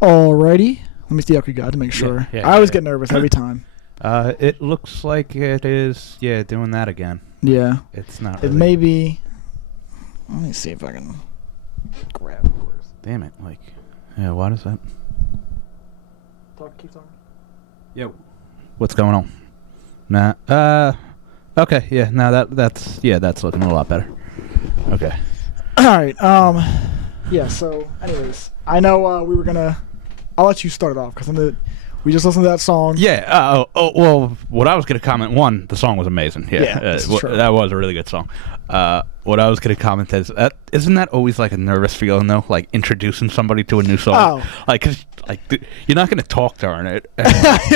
Alrighty. Let me see how we got to make sure. I always get nervous every time. It looks like it is, doing that again. Yeah. It's not It really. may be... Let me see if I can grab it first. Damn it. Why does that... Keep talking. Yo. What's going on? Nah. Okay, that's looking a lot better. Okay. Alright, yeah, so, anyways, I know we were gonna... I'll let you start it off, because we just listened to that song. Yeah, well, what I was going to comment, one, the song was amazing. That was a really good song. What I was going to comment is, isn't that always like a nervous feeling, though? Like introducing somebody to a new song? Oh. Cause, you're not going to talk during it.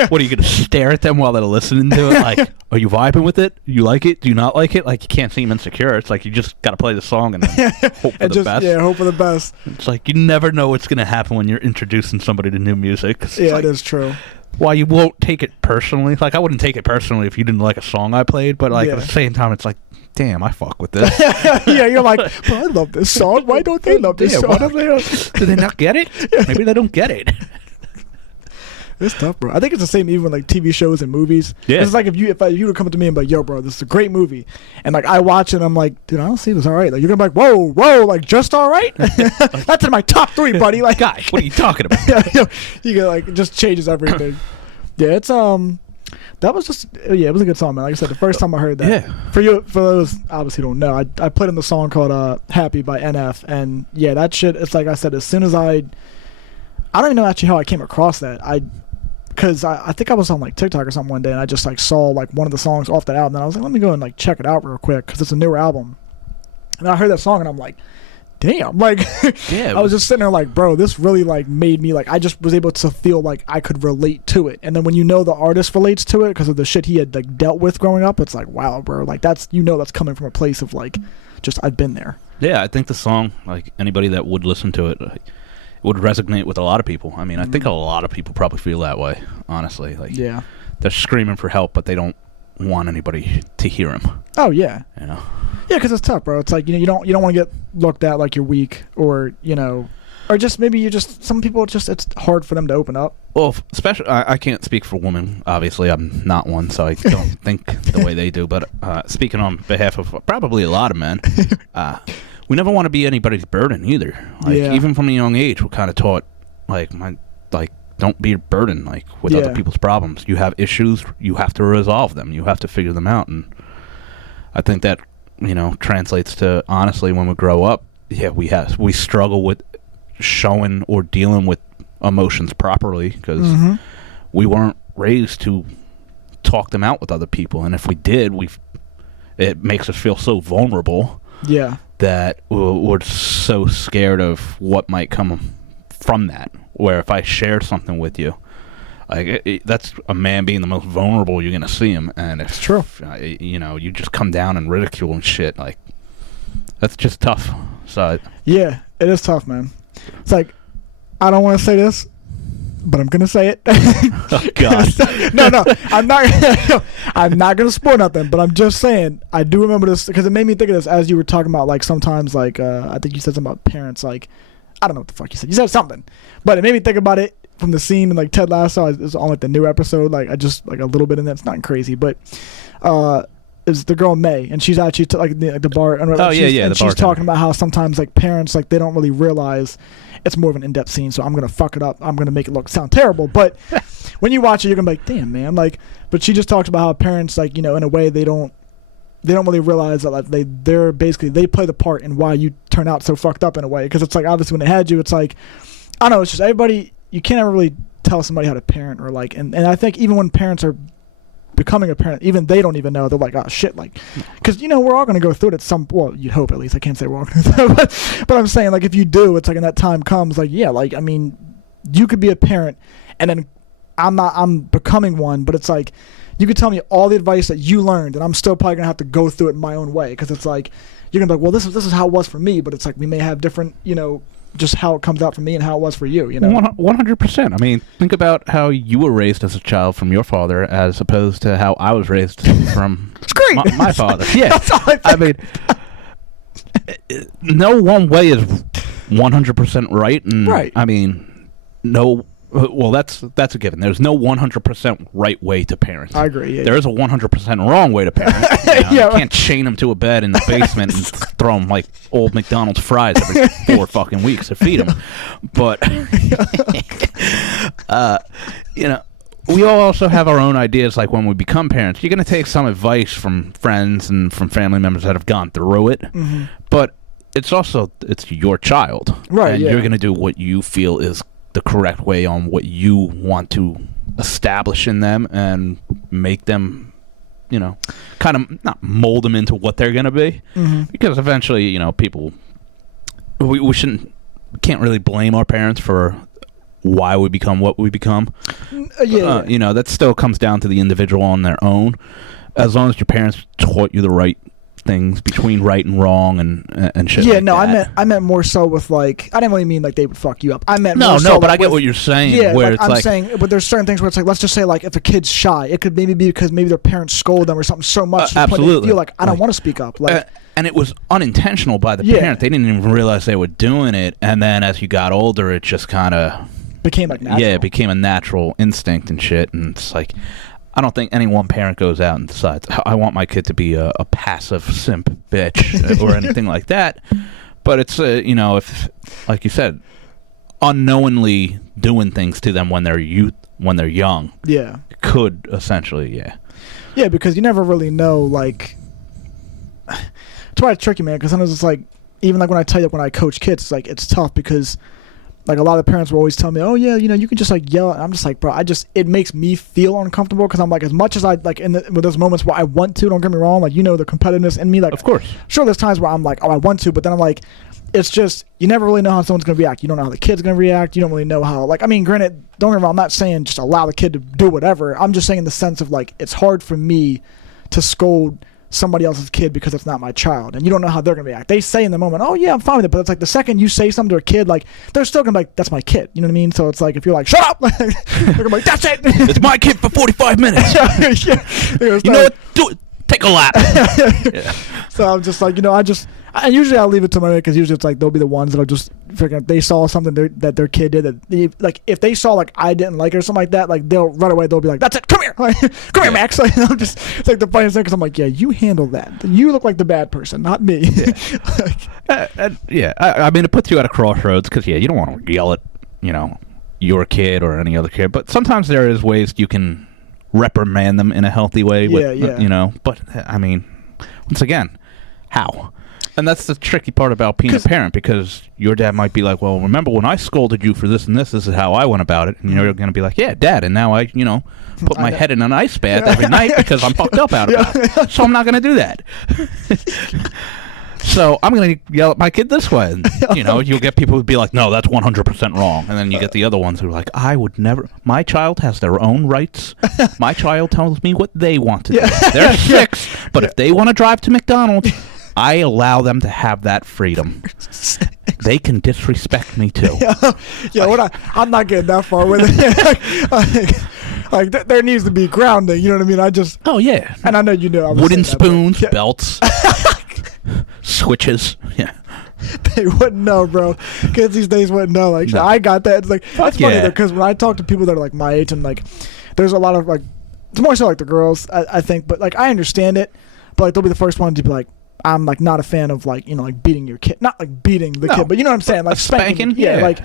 What, are you going to stare at them while they're listening to it? Like, are you vibing with it? Do you like it? Do you not like it? Like, you can't seem insecure. It's like you just got to play the song and then hope for the best. Yeah, hope for the best. It's like you never know what's going to happen when you're introducing somebody to new music. Yeah, it is true. Well, you won't take it personally. Like, I wouldn't take it personally if you didn't like a song I played, but at the same time, it's like, damn, I fuck with this. Yeah, you're like, well, I love this song. Why don't they love this song? Why don't they, do they not get it? Maybe they don't get it. It's tough, bro. I think it's the same even with like TV shows and movies. Yeah. It's like if you were coming to me and be like, yo, bro, this is a great movie. And like I watch it and I'm like, dude, I don't see this all right. Like you're gonna be like, whoa, like just all right? That's in my top 3, buddy. Like, gosh, what are you talking about? You get like, it just changes everything. Yeah, it's that was just it was a good song, man. Like I said, the first time I heard that. Yeah. For those obviously don't know, I played in the song called Happy by NF, and yeah, that shit, it's like I said, as soon as I don't even know actually how I came across that. Because I think I was on like TikTok or something one day, and I just like saw like one of the songs off that album, and I was like, let me go and like check it out real quick because it's a newer album. And I heard that song and I'm like, damn, like I was just sitting there like, bro, this really like made me like, I just was able to feel like I could relate to it. And then when you know the artist relates to it because of the shit he had like dealt with growing up, it's like, wow, bro, like that's that's coming from a place of like, just I've been there. Yeah, I think the song, like anybody that would listen to it, would resonate with a lot of people. I mean, I think a lot of people probably feel that way, honestly. Like, they're screaming for help, but they don't want anybody to hear them. Oh yeah, Yeah, because it's tough, bro. It's like you don't want to get looked at like you're weak, or or just maybe some people it's hard for them to open up. Well, especially I can't speak for women. Obviously, I'm not one, so I don't think the way they do. But speaking on behalf of probably a lot of men. We never want to be anybody's burden either. Like even from a young age, we're kind of taught don't be a burden with other people's problems. You have issues, you have to resolve them. You have to figure them out. And I think that translates to honestly when we grow up. Yeah, we struggle with showing or dealing with emotions properly because we weren't raised to talk them out with other people. And if we did, it makes us feel so vulnerable. Yeah. That we're so scared of what might come from that. Where if I share something with you, that's a man being the most vulnerable you're gonna see him, and if true, you just come down and ridicule and shit, like that's just tough. So yeah, it is tough, man. It's like I don't want to say this, but I'm gonna say it. Oh God! No, I'm not. I'm not gonna spoil nothing. But I'm just saying. I do remember this because it made me think of this as you were talking about. Like sometimes, like I think you said something about parents. Like I don't know what the fuck you said. You said something, but it made me think about it from the scene in like Ted Lasso. It's on like the new episode. Like I just like a little bit in that. It's not crazy, but it's the girl May, and she's actually the bar. And she's talking about how sometimes like parents like they don't really realize. It's more of an in-depth scene, so I'm gonna fuck it up. I'm gonna make it sound terrible, but when you watch it, you're gonna be like, "Damn, man!" Like, but she just talks about how parents, like, in a way, they don't really realize that like they're basically they play the part in why you turn out so fucked up in a way, because it's like obviously when they had you, it's like I don't know, it's just everybody. You can't ever really tell somebody how to parent or like, and I think even when parents are becoming a parent, even they don't even know. They're like, oh shit, like, because we're all gonna go through it at some. Well, you'd hope at least. I can't say we're all gonna through it, but I'm saying like if you do, it's like when that time comes, like like I mean, you could be a parent, and then I'm becoming one, but it's like you could tell me all the advice that you learned, and I'm still probably gonna have to go through it in my own way, because it's like you're gonna be like, well, this is how it was for me, but it's like we may have different, just how it comes out for me and how it was for you, 100%. I mean, think about how you were raised as a child from your father as opposed to how I was raised from my father. Yeah. That's all I mean, no one way is 100% right. And right. I mean, no. Well, that's a given. There's no 100% right way to parent. I agree. Yeah, there is a 100% wrong way to parent. You can't chain them to a bed in the basement and throw them like old McDonald's fries every 4 fucking weeks to feed them. But we all also have our own ideas. Like when we become parents, you're going to take some advice from friends and from family members that have gone through it. Mm-hmm. But it's your child, right? And you're going to do what you feel is the correct way on what you want to establish in them and make them, kind of not mold them into what they're going to be. Mm-hmm. Because eventually, people, we can't really blame our parents for why we become what we become. That still comes down to the individual on their own. As long as your parents taught you the right things between right and wrong and shit. Yeah, like no, that. I meant more so with like, I didn't really mean like they would fuck you up. I meant no, but I get what you're saying. Yeah, where I'm saying, but there's certain things where it's like, let's just say like if a kid's shy, it could maybe be because maybe their parents scold them or something so much to the point they feel like I don't want to speak up. Like, and it was unintentional by the parent. They didn't even realize they were doing it. And then as you got older, it just kind of became like natural. Yeah, it became a natural instinct and shit. And it's like, I don't think any one parent goes out and decides, I want my kid to be a passive simp bitch or anything like that. But it's, if, like you said, unknowingly doing things to them when they're young. Yeah. Could essentially, yeah. Yeah, because you never really know, like, it's why it's tricky, man, because sometimes it's like, even like when I tell you, like, when I coach kids, it's like, it's tough because like a lot of parents will always tell me, oh yeah, you can just like yell. And I'm just like, bro, it makes me feel uncomfortable because I'm like, as much as I like with those moments where I want to, don't get me wrong, like, the competitiveness in me, like, of course, sure, there's times where I'm like, oh, I want to, but then I'm like, it's just, you never really know how someone's going to react. You don't know how the kid's going to react. You don't really know how, like, I mean, granted, don't get me wrong, I'm not saying just allow the kid to do whatever. I'm just saying in the sense of like, it's hard for me to scold somebody else's kid because it's not my child, and you don't know how they're gonna react. They say in the moment, oh yeah, I'm fine with it, but it's like the second you say something to a kid, like, they're still gonna be like, that's my kid, you know what I mean? So it's like, if you're like, shut up, they're gonna be like, that's it, it's my kid for 45 minutes. You know what, do it, take a lap. Yeah. So I'm just like, I usually I'll leave it to my, because usually it's like they'll be the ones that are just freaking, if they saw something that their kid did that like, if they saw like I didn't like it or something like that, like they'll right away, they'll be like, that's it, come here, come here, Max. Like, I'm just, it's like the funniest thing, because I'm like, yeah, you handle that, you look like the bad person, not me. Yeah. I mean, it puts you at a crossroads, because you don't want to yell at your kid or any other kid, but sometimes there is ways you can reprimand them in a healthy way with, but I mean, once again, how? And that's the tricky part about being a parent, because your dad might be like, well, remember when I scolded you for this and this is how I went about it. And you're going to be like, yeah, Dad, and now I, put my head in an ice bath every night because I'm fucked up out about it. So I'm not going to do that. So I'm going to yell at my kid this way. And, you'll get people who be like, no, that's 100% wrong. And then you get the other ones who are like, I would never. My child has their own rights. My child tells me what they want to do. They're 6, but if they want to drive to McDonald's, I allow them to have that freedom. They can disrespect me too. I'm not getting that far with it. There needs to be grounding. You know what I mean? Oh yeah. And I know you know. Wooden spoons, belts, switches. Yeah. They wouldn't know, bro. Kids these days wouldn't know. Like, I got that. It's like, that's funny though, because when I talk to people that are like my age, and like, there's a lot of like, it's more so like the girls, I think, but like I understand it, but like they'll be the first ones to be like, I'm like not a fan of like, like beating your kid, not like beating the kid, but you know what I'm saying, like spanking. Yeah, like,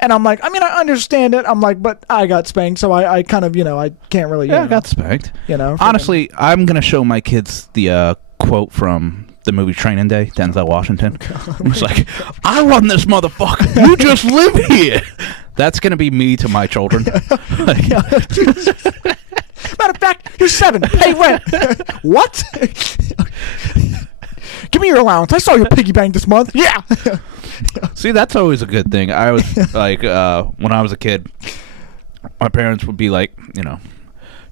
and I'm like, I mean, I understand it. I'm like, but I got spanked, so I kind of, I can't really. I got spanked. Honestly, I'm gonna show my kids the quote from the movie Training Day, Denzel Washington. It's like, I run this motherfucker. You just live here. That's gonna be me to my children. Matter of fact, you're 7. Pay rent. What? Give me your allowance. I saw your piggy bank this month. Yeah. See, that's always a good thing. I was like, when I was a kid, my parents would be like,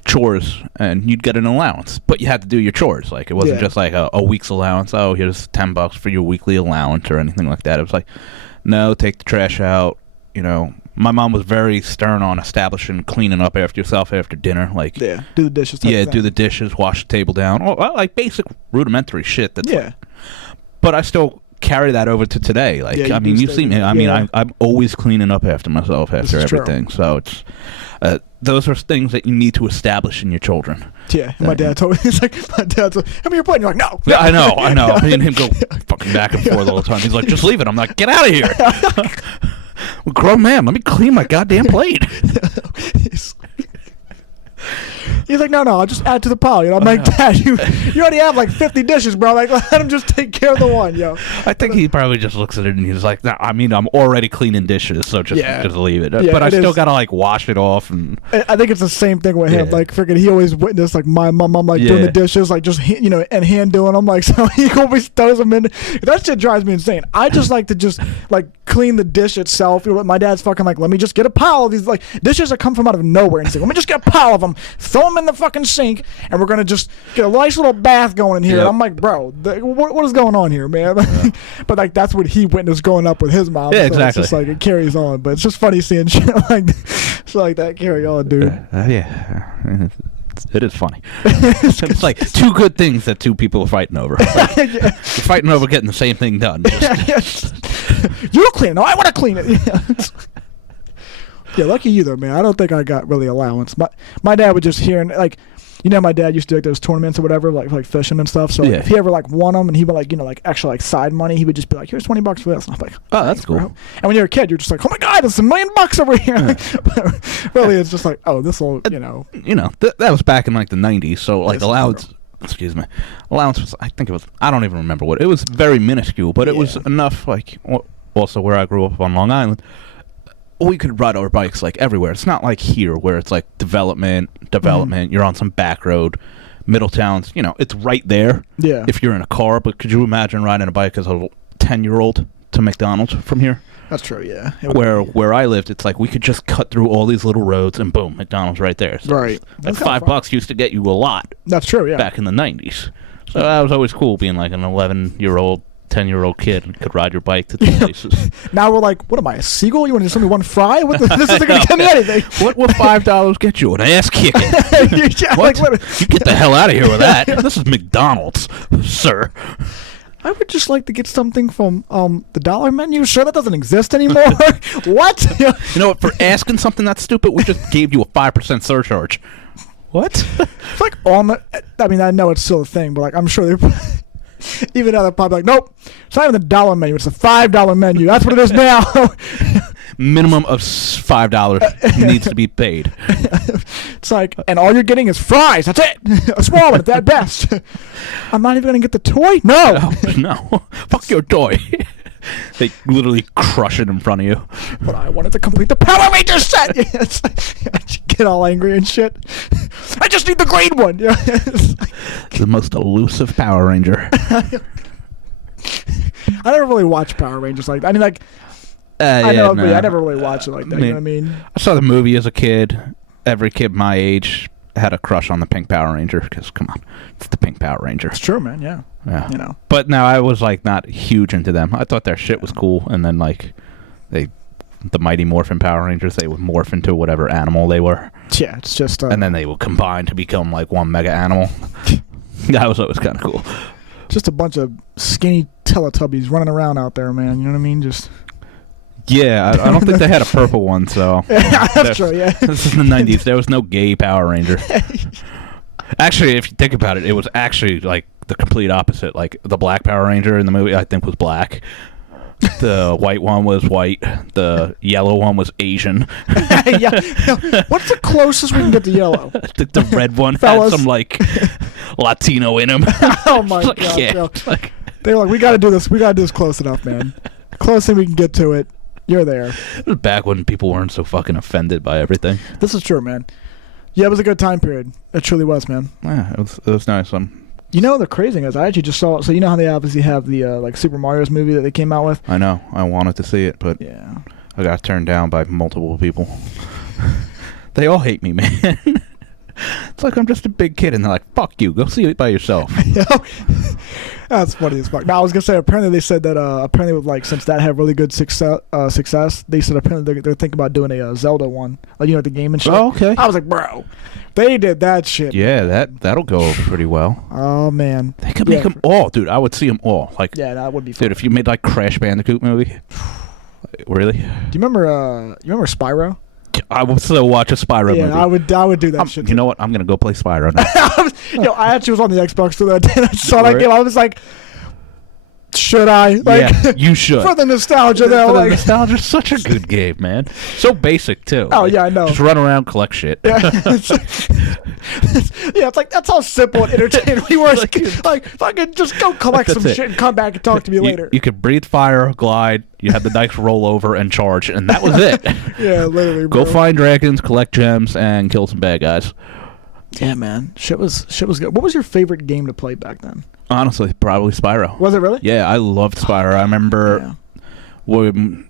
chores, and you'd get an allowance, but you had to do your chores. Like, it wasn't just like a week's allowance. Oh, here's $10 for your weekly allowance or anything like that. It was like, no, take the trash out. My mom was very stern on establishing cleaning up after yourself after dinner. Like, do the dishes. Do the dishes, wash the table down. Like basic rudimentary shit. That's like, but I still carry that over to today. Like, Yeah, I mean, you see me. I mean, yeah. I'm always cleaning up after myself after is true. everything. So it's those are things that you need to establish in your children. Yeah, and my dad told me, he's like, my dad told me, "How many you're playing?" You're like, "No." Yeah, I know. Me and him go fucking back and forth all the time. He's like, "Just leave it." I'm like, "Get out of here." Well, grown man, let me clean my goddamn plate. He's like, no, I'll just add to the pile. You know, I'm like, Dad, you already have like 50 dishes, bro. Like, let him just take care of the one, yo. I think he probably just looks at it and he's like, nah, I mean, I'm already cleaning dishes, so just leave it. Yeah, but I still is. gotta like wash it off. And I think it's the same thing with him. Yeah. Like, freaking, he always witnessed like my mom like doing the dishes, like just and hand doing them. Like, so he always throws them in. That shit drives me insane. I just like to just like clean the dish itself. You know, my dad's fucking like, let me just get a pile of these like dishes that come from out of nowhere, and he's like, let me just get a pile of them, throw them in the fucking sink, and we're gonna just get a nice little bath going in here. Yep. And I'm like, bro, what is going on here, man? But like that's what he witnessed growing up with his mom. Yeah, so exactly. It's just like it carries on. But it's just funny seeing shit like that carry on, dude. Yeah. It is funny. It's like two good things that two people are fighting over. Like, you're fighting over getting the same thing done. You clean it. No, I want to clean it. Yeah, lucky you though, man. I don't think I got really allowance. My dad would just hear and like, you know, my dad used to do like those tournaments or whatever, like fishing and stuff. So like, if he ever like won them and he would like, you know, like actual like side money, he would just be like, here's $20 for this. And I'm like, oh, that's cool. Bro. And when you're a kid, you're just like, oh my God, there's $1 million over here. But really, it's just like, oh, this will, you know. That was back in like the 90s. So like allowance was, I think it was, I don't even remember what, it was very minuscule, but it was enough. Like also where I grew up on Long Island, we could ride our bikes like everywhere. It's not like here where it's like development. You're on some back road. Middletown's, it's right there. Yeah. If you're in a car, but could you imagine riding a bike as a 10-year-old to McDonald's from here? That's true. Yeah. Where I lived, it's like we could just cut through all these little roads and boom, McDonald's right there. So right. Like $5 used to get you a lot. That's true. Yeah. Back in the 90s. So that was always cool being like an 11-year-old. 10-year-old kid and could ride your bike to the places. Now we're like, what am I, a seagull? You want to just give me one fry? This isn't going to get me anything. What will $5 get you? An ass kicking. What? You get the hell out of here with that. This is McDonald's, sir. I would just like to get something from the dollar menu. Sure, that doesn't exist anymore. What? You know what? For asking something that stupid, we just gave you a 5% surcharge. What? It's like on the. I mean, I know it's still a thing, but like I'm sure they're. Even now they're probably like, nope, it's not even the dollar menu, it's the $5 menu. That's what it is now. Minimum of $5 needs to be paid. It's like, and all you're getting is fries. That's it. A small one at best. I'm not even going to get the toy? No. Fuck your toy. They literally crush it in front of you. But I wanted to complete the Power Rangers set. Yeah, it's like, I get all angry and shit. I just need the green one. Yeah, the most elusive Power Ranger. I never really watched Power Rangers like that. I mean, like, I never really watched it like that. You know what I mean? I saw the movie as a kid. Every kid my age had a crush on the Pink Power Ranger because, come on, it's the Pink Power Ranger. It's true, man. Yeah. But no, I was like not huge into them. I thought their shit was cool, and then like the Mighty Morphin Power Rangers, they would morph into whatever animal they were. Yeah, it's just. And then they would combine to become like one mega animal. That was always kind of cool. Just a bunch of skinny Teletubbies running around out there, man. You know what I mean? Just. Yeah, I don't think they had a purple one, so. Yeah, that's true, yeah. This is the 90s. There was no gay Power Ranger. Actually, if you think about it, it was actually like the complete opposite. Like the black Power Ranger in the movie, I think, was black. The white one was white. The yellow one was Asian. Yeah. What's the closest we can get to yellow? The red one had some like Latino in him. Oh my God! Yeah. They were like, we got to do this. We got to do this close enough, man. Close enough we can get to it. You're there. It was back when people weren't so fucking offended by everything. This is true, man. Yeah, it was a good time period. It truly was, man. Yeah, it was nice. You know, the crazy thing is, I actually just saw. So you know how they obviously have the like Super Mario's movie that they came out with. I know. I wanted to see it, but yeah, I got turned down by multiple people. They all hate me, man. It's like I'm just a big kid, and they're like, "Fuck you, go see it by yourself." That's funny as fuck. Now I was gonna say apparently they said that apparently with like since that had really good success, they said apparently they're thinking about doing a Zelda one, like the game and shit. Oh, okay. I was like, bro, they did that shit. Yeah, that'll go over pretty well. Oh man, They could make them all, dude. I would see them all. Like, yeah, that would be fun. dude, if you made like Crash Bandicoot movie, really? Do you remember Spyro? I would still watch a Spyro movie. Yeah, I would do that shit. You know what? I'm gonna go play Spyro now. I actually was on the Xbox the other day and I saw that game. I was like, should I? Like, yeah, you should. For the nostalgia, For though. the Like, nostalgia, such a good game, man. So basic too. Oh yeah, I know. Just run around, collect shit. Yeah, it's like that's how simple and entertaining we were. Like, if I could just go collect some shit and come back and talk to me later. You could breathe fire, glide. You had the nice roll over and charge, and that was it. Yeah, literally. Bro. Go find dragons, collect gems, and kill some bad guys. Yeah, man. Shit was good. What was your favorite game to play back then? Honestly, probably Spyro. Was it really? Yeah, I loved Spyro. I remember when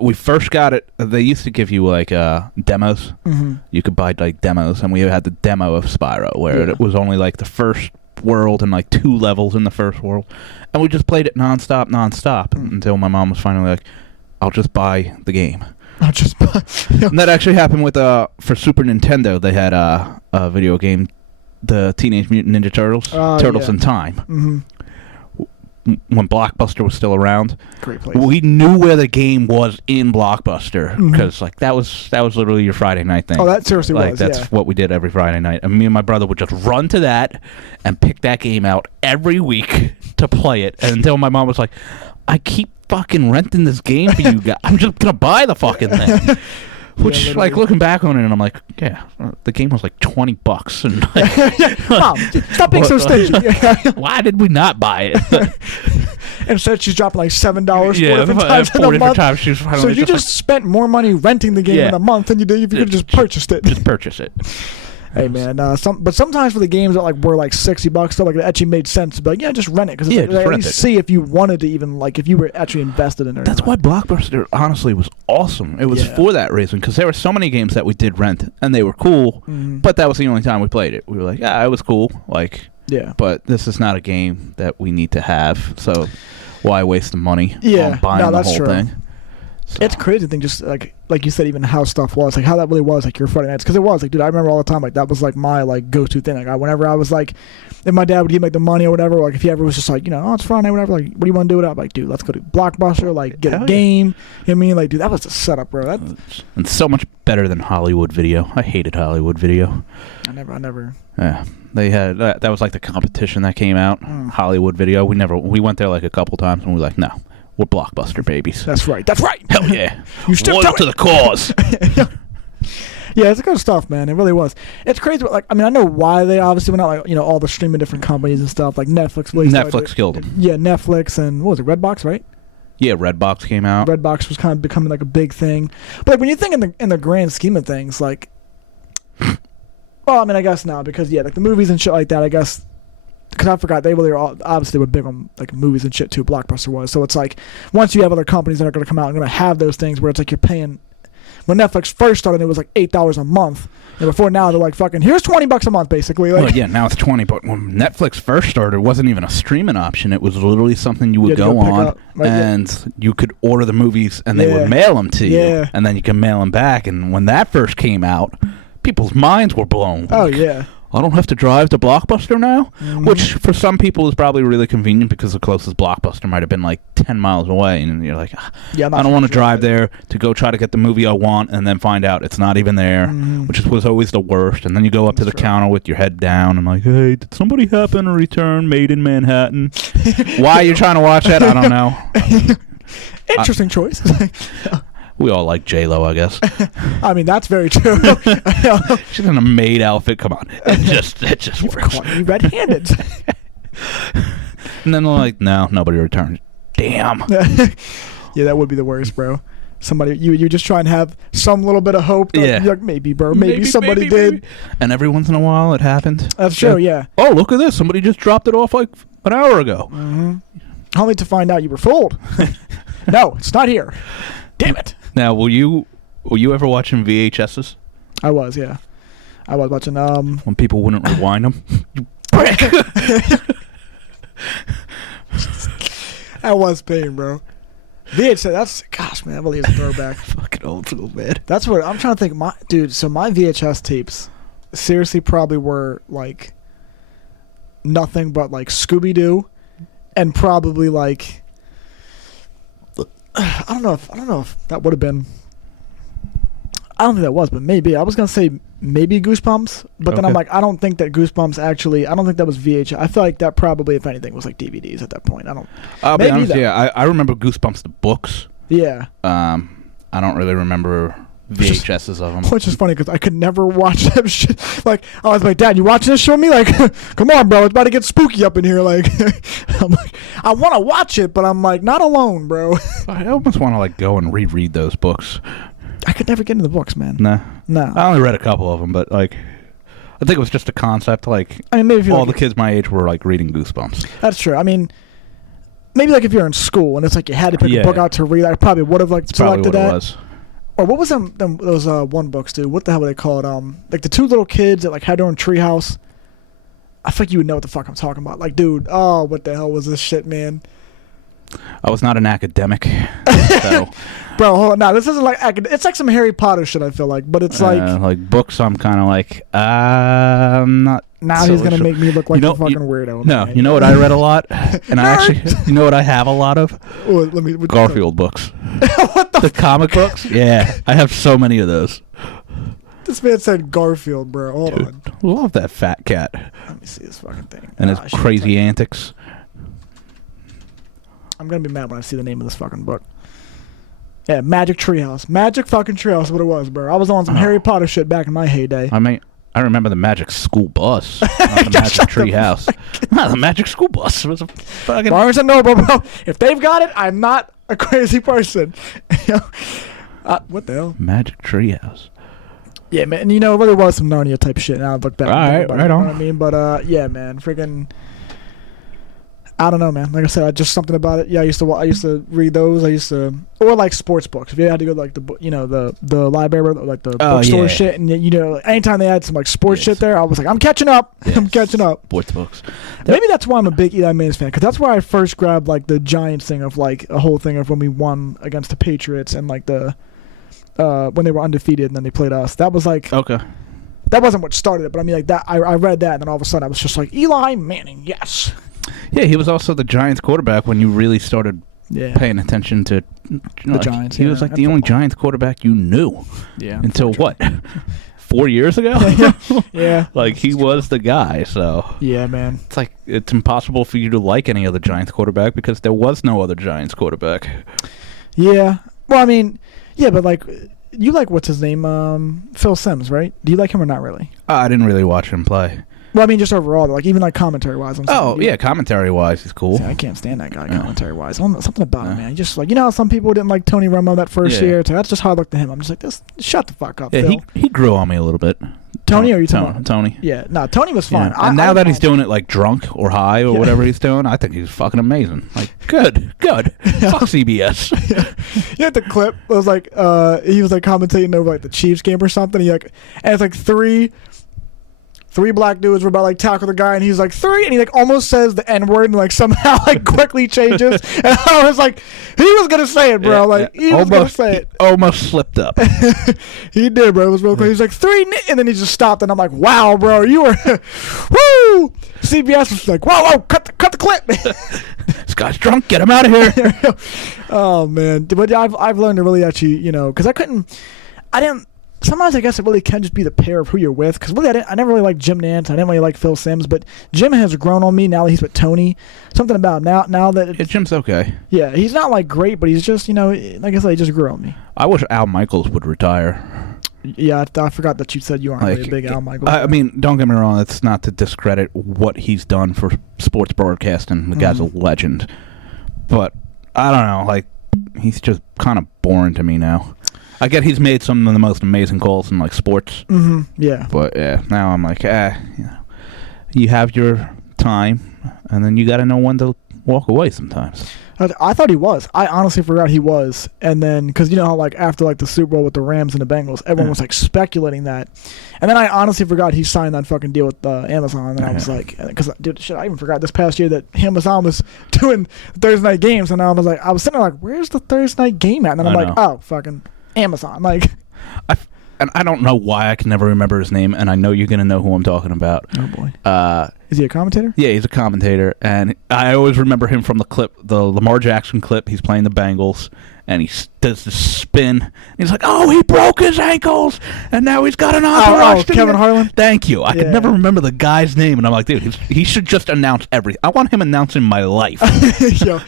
we first got it. They used to give you like demos. Mm-hmm. You could buy like demos, and we had the demo of Spyro where it was only like the first world and like 2 levels in the first world, and we just played it nonstop until my mom was finally like, "I'll just buy the game." I'll just buy. And that actually happened with for Super Nintendo. They had a video game, the Teenage Mutant Ninja Turtles, Turtles in Time. Mm-hmm. When Blockbuster was still around, Great place. we knew where the game was in Blockbuster because like that was literally your Friday night thing. Oh, that seriously was. That's what we did every Friday night. And me and my brother would just run to that and pick that game out every week to play it. And until my mom was like, "I keep fucking renting this game for you guys. I'm just gonna buy the fucking thing." Which, like, looking back on it, and I'm like, yeah, the game was like $20, and like, Mom, stop being so stingy. Why did we not buy it? Instead, she's dropping like $7 4 different times four in a different month. times. She was finally So you just spent more money renting the game in a month than you did if you could have just purchased it. Just purchase it. Hey man, but sometimes for the games that like were like $60, so like it actually made sense to be like, yeah, just rent it because like, at least see if you wanted to even like if you were actually invested in it. That's why Blockbuster honestly was awesome. It was for that reason because there were so many games that we did rent and they were cool, but that was the only time we played it. We were like, yeah, it was cool, like but this is not a game that we need to have, so why waste the money on buying the whole thing? So. It's a crazy thing, just like you said, even how stuff was, like how that really was, like your Friday nights, because it was like, dude, I remember all the time, like that was like my like go-to thing. Like whenever I was like, if my dad would give me like the money or whatever, like if he ever was just like, oh, it's Friday, whatever, like what do you want to do with it? I'm like, dude, let's go to Blockbuster, like get a game. You know what I mean? Like, dude, that was the setup, bro. And so much better than Hollywood Video. I hated Hollywood Video. I never. Yeah, they had that was like the competition that came out. Hollywood Video. We went there like a couple times and we were like, no. We're Blockbuster babies. That's right. Hell yeah. You loyal to the cause. Yeah, it's good stuff, man. It really was. It's crazy. Like, I mean, I know why they obviously went out, like, all the streaming different companies and stuff, like Netflix. Netflix killed them. Yeah, Netflix and, what was it, Redbox, right? Yeah, Redbox came out. Redbox was kind of becoming like a big thing. But like, when you think in the grand scheme of things, like, well, I mean, I guess now because, like the movies and shit like that, I guess, because I forgot, they really are obviously were big on like movies and shit too. Blockbuster was, so it's like once you have other companies that are going to come out and going to have those things where it's like you're paying. When Netflix first started, it was like $8 a month, and before now they're like fucking here's $20 a month basically. Like, well, yeah, now it's 20. But when Netflix first started, it wasn't even a streaming option. It was literally something you would go on and you could order the movies and they would mail them to you, and then you can mail them back. And when that first came out, people's minds were blown. Oh yeah. I don't have to drive to Blockbuster now, which for some people is probably really convenient because the closest Blockbuster might have been like 10 miles away, and you're like, I don't want to drive there to go try to get the movie I want and then find out it's not even there, which was always the worst. And then you go up to the counter with your head down and like, hey, did somebody happen to return Made in Manhattan? Why are you trying to watch that? I don't know. Interesting choice. We all like J-Lo, I guess. I mean, that's very true. She's in a maid outfit. Come on. It just works. You red-handed. And then they're like, no, nobody returned. Damn. Yeah, that would be the worst, bro. Somebody, you just try and have some little bit of hope. Like, like maybe, bro. Maybe somebody did. Maybe. And every once in a while it happened. That's true, yeah. Oh, look at this. Somebody just dropped it off like an hour ago. Only to find out you were fooled. No, it's not here. Damn it. Now, were you ever watching VHSs? I was, yeah. I was watching when people wouldn't rewind them. You That was pain, bro. VHS, that's, gosh, man, that really is a throwback. Fucking old school, man. That's what, I'm trying to think, so my VHS tapes seriously probably were, like, nothing but, like, Scooby-Doo, and probably, like, I don't know if that would have been, I don't think that was, but maybe. I was going to say maybe Goosebumps, but then I'm like, I don't think that Goosebumps actually, I don't think that was VHS. I feel like that probably, if anything, was like DVDs at that point. I'll be honest, yeah, I remember Goosebumps, the books. Yeah. I don't really remember VHSs of them. Which is funny because I could never watch that shit. Like, I was like, Dad, you watching this show with me? Like, come on, bro, it's about to get spooky up in here. Like, I'm like, I want to watch it, but I'm like, not alone, bro. I almost want to like go and reread those books. I could never get into the books, man. No. I only read a couple of them, but like, I think it was just a concept. Like, I mean, maybe if all the kids my age were like reading Goosebumps. That's true. I mean, maybe like if you're in school and it's like you had to pick a book out to read, I probably would have like selected that. Was. Or what was those one books, dude? What the hell were they called? Like the two little kids that like had their own treehouse. I think you would know what the fuck I'm talking about. Like, dude, what the hell was this shit, man? I was not an academic, so. Bro, hold on. No, this isn't like it's like some Harry Potter shit, I feel like. But it's like books, I'm kind of like, I'm not. Now he's going to make me look like a fucking weirdo. No, man. You know what I read a lot? And I actually, you know what I have a lot of? Garfield books. What the comic books? Yeah, I have so many of those. This man said Garfield, bro. Hold on. Love that fat cat. Let me see this fucking thing. And his crazy antics. I'm going to be mad when I see the name of this fucking book. Yeah, Magic Treehouse. Magic fucking Treehouse, what it was, bro. I was on some Harry Potter shit back in my heyday. I mean, I remember the Magic School Bus, not the Magic Treehouse. The Magic School Bus was a fucking... Barnes & Noble, bro. If they've got it, I'm not a crazy person. What the hell? Magic Treehouse. Yeah, man. And it really was some Narnia type shit. Now I look back. All right, right on. You know what I mean? But, yeah, man. Freaking... I don't know, man. Like I said, just something about it. Yeah, I used to read those. Or like sports books. If you had to go to like the library, like the bookstore shit, and anytime they had some like sports shit there, I was like, I'm catching up. Yes. I'm catching up. Sports books. Maybe that's why I'm a big Eli Manning's fan, because that's where I first grabbed like the Giants thing of like a whole thing of when we won against the Patriots and like the when they were undefeated and then they played us. That was like okay. That wasn't what started it, but I mean like that. I read that and then all of a sudden I was just like Eli Manning, yes. Yeah, he was also the Giants quarterback when you really started paying attention to the Giants. He was like the only Giants quarterback you knew. Yeah. Until what? 4 years ago? Yeah. Like he was the guy, so. Yeah, man. It's like it's impossible for you to like any other Giants quarterback because there was no other Giants quarterback. Yeah. Well, I mean, yeah, but like you like what's his name? Phil Simms, right? Do you like him or not really? I didn't really watch him play. Well, I mean, just overall, like even like commentary-wise. Commentary-wise, he's cool. See, I can't stand that guy commentary-wise. Something about him, man. He just like how some people didn't like Tony Romo that first year. So that's just how I looked at him. I'm just like, shut the fuck up, Phil. He grew on me a little bit. Tony, or are you talking about Tony? Yeah, no, Tony was fine. Yeah. And now that he's doing it like drunk or high or whatever he's doing, I think he's fucking amazing. Like, good. Fuck CBS. You had the clip. It was like he was like commentating over like the Chiefs game or something. And it's like three black dudes were about to like tackle the guy, and he's like three, and he like almost says the N-word and like somehow like quickly changes. And I was like, he was gonna say it, bro. He was gonna say it. Almost slipped up. He did, bro. It was real quick. He's like three, and then he just stopped, and I'm like, wow, bro, you were, woo. CBS was like, whoa, cut the clip. This guy's drunk. Get him out of here. Oh man, but I've learned to really actually, because I didn't. Sometimes I guess it really can just be the pair of who you're with. Because really, I never really liked Jim Nantz. I didn't really like Phil Simms. But Jim has grown on me now that he's with Tony. Something about him now that... Jim's okay. Yeah, he's not like great, but he's just, like I said, he just grew on me. I wish Al Michaels would retire. Yeah, I forgot that you said you aren't really a big Al Michaels. I mean, don't get me wrong. It's not to discredit what he's done for sports broadcasting. The guy's a legend. But, I don't know. Like, he's just kind of boring to me now. I get he's made some of the most amazing calls in like sports. Mm-hmm. Yeah. But yeah, now I'm like, you have your time, and then you got to know when to walk away sometimes. I thought he was. I honestly forgot he was. And then, because you know how like after like the Super Bowl with the Rams and the Bengals, everyone was like speculating that. And then I honestly forgot he signed that fucking deal with Amazon. And then I was like, because dude, shit, I even forgot this past year that Amazon was doing Thursday night games. And I was sitting there like, where's the Thursday night game at? And then I'm like, oh, fucking Amazon. Like, and I don't know why I can never remember his name, and I know you're gonna know who I'm talking about. Oh boy. Is he a commentator? Yeah, he's a commentator, and I always remember him from the Lamar Jackson clip. He's playing the Bengals, and he does this spin. And he's like, "Oh, he broke his ankles, and now he's got an entourage." Kevin Harlan. Thank you. I could never remember the guy's name, and I'm like, dude, he should just announce everything. I want him announcing my life. Yo,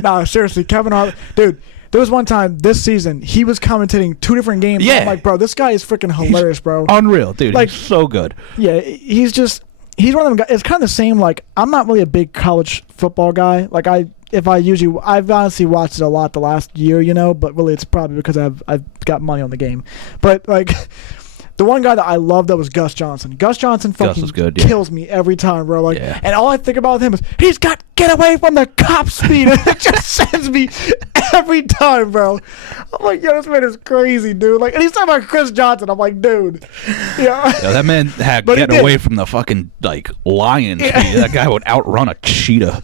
no, seriously, Kevin Harlan, dude. There was one time this season he was commentating 2 different games. Yeah. I'm like, bro, this guy is freaking hilarious, bro. Unreal, dude. Like, he's so good. Yeah, he's one of them guys. It's kind of the same. Like, I'm not really a big college football guy. Like, I've honestly watched it a lot the last year, you know. But really, it's probably because I've got money on the game. But like. The one guy that I love that was Gus Johnson. Gus Johnson fucking kills me every time, bro. Like, and all I think about with him is he's got get away from the cop speed. And it just sends me every time, bro. I'm like, yo, this man is crazy, dude. Like, and he's talking about Chris Johnson. I'm like, dude, yeah. That man had get away from the fucking like lion. That guy would outrun a cheetah.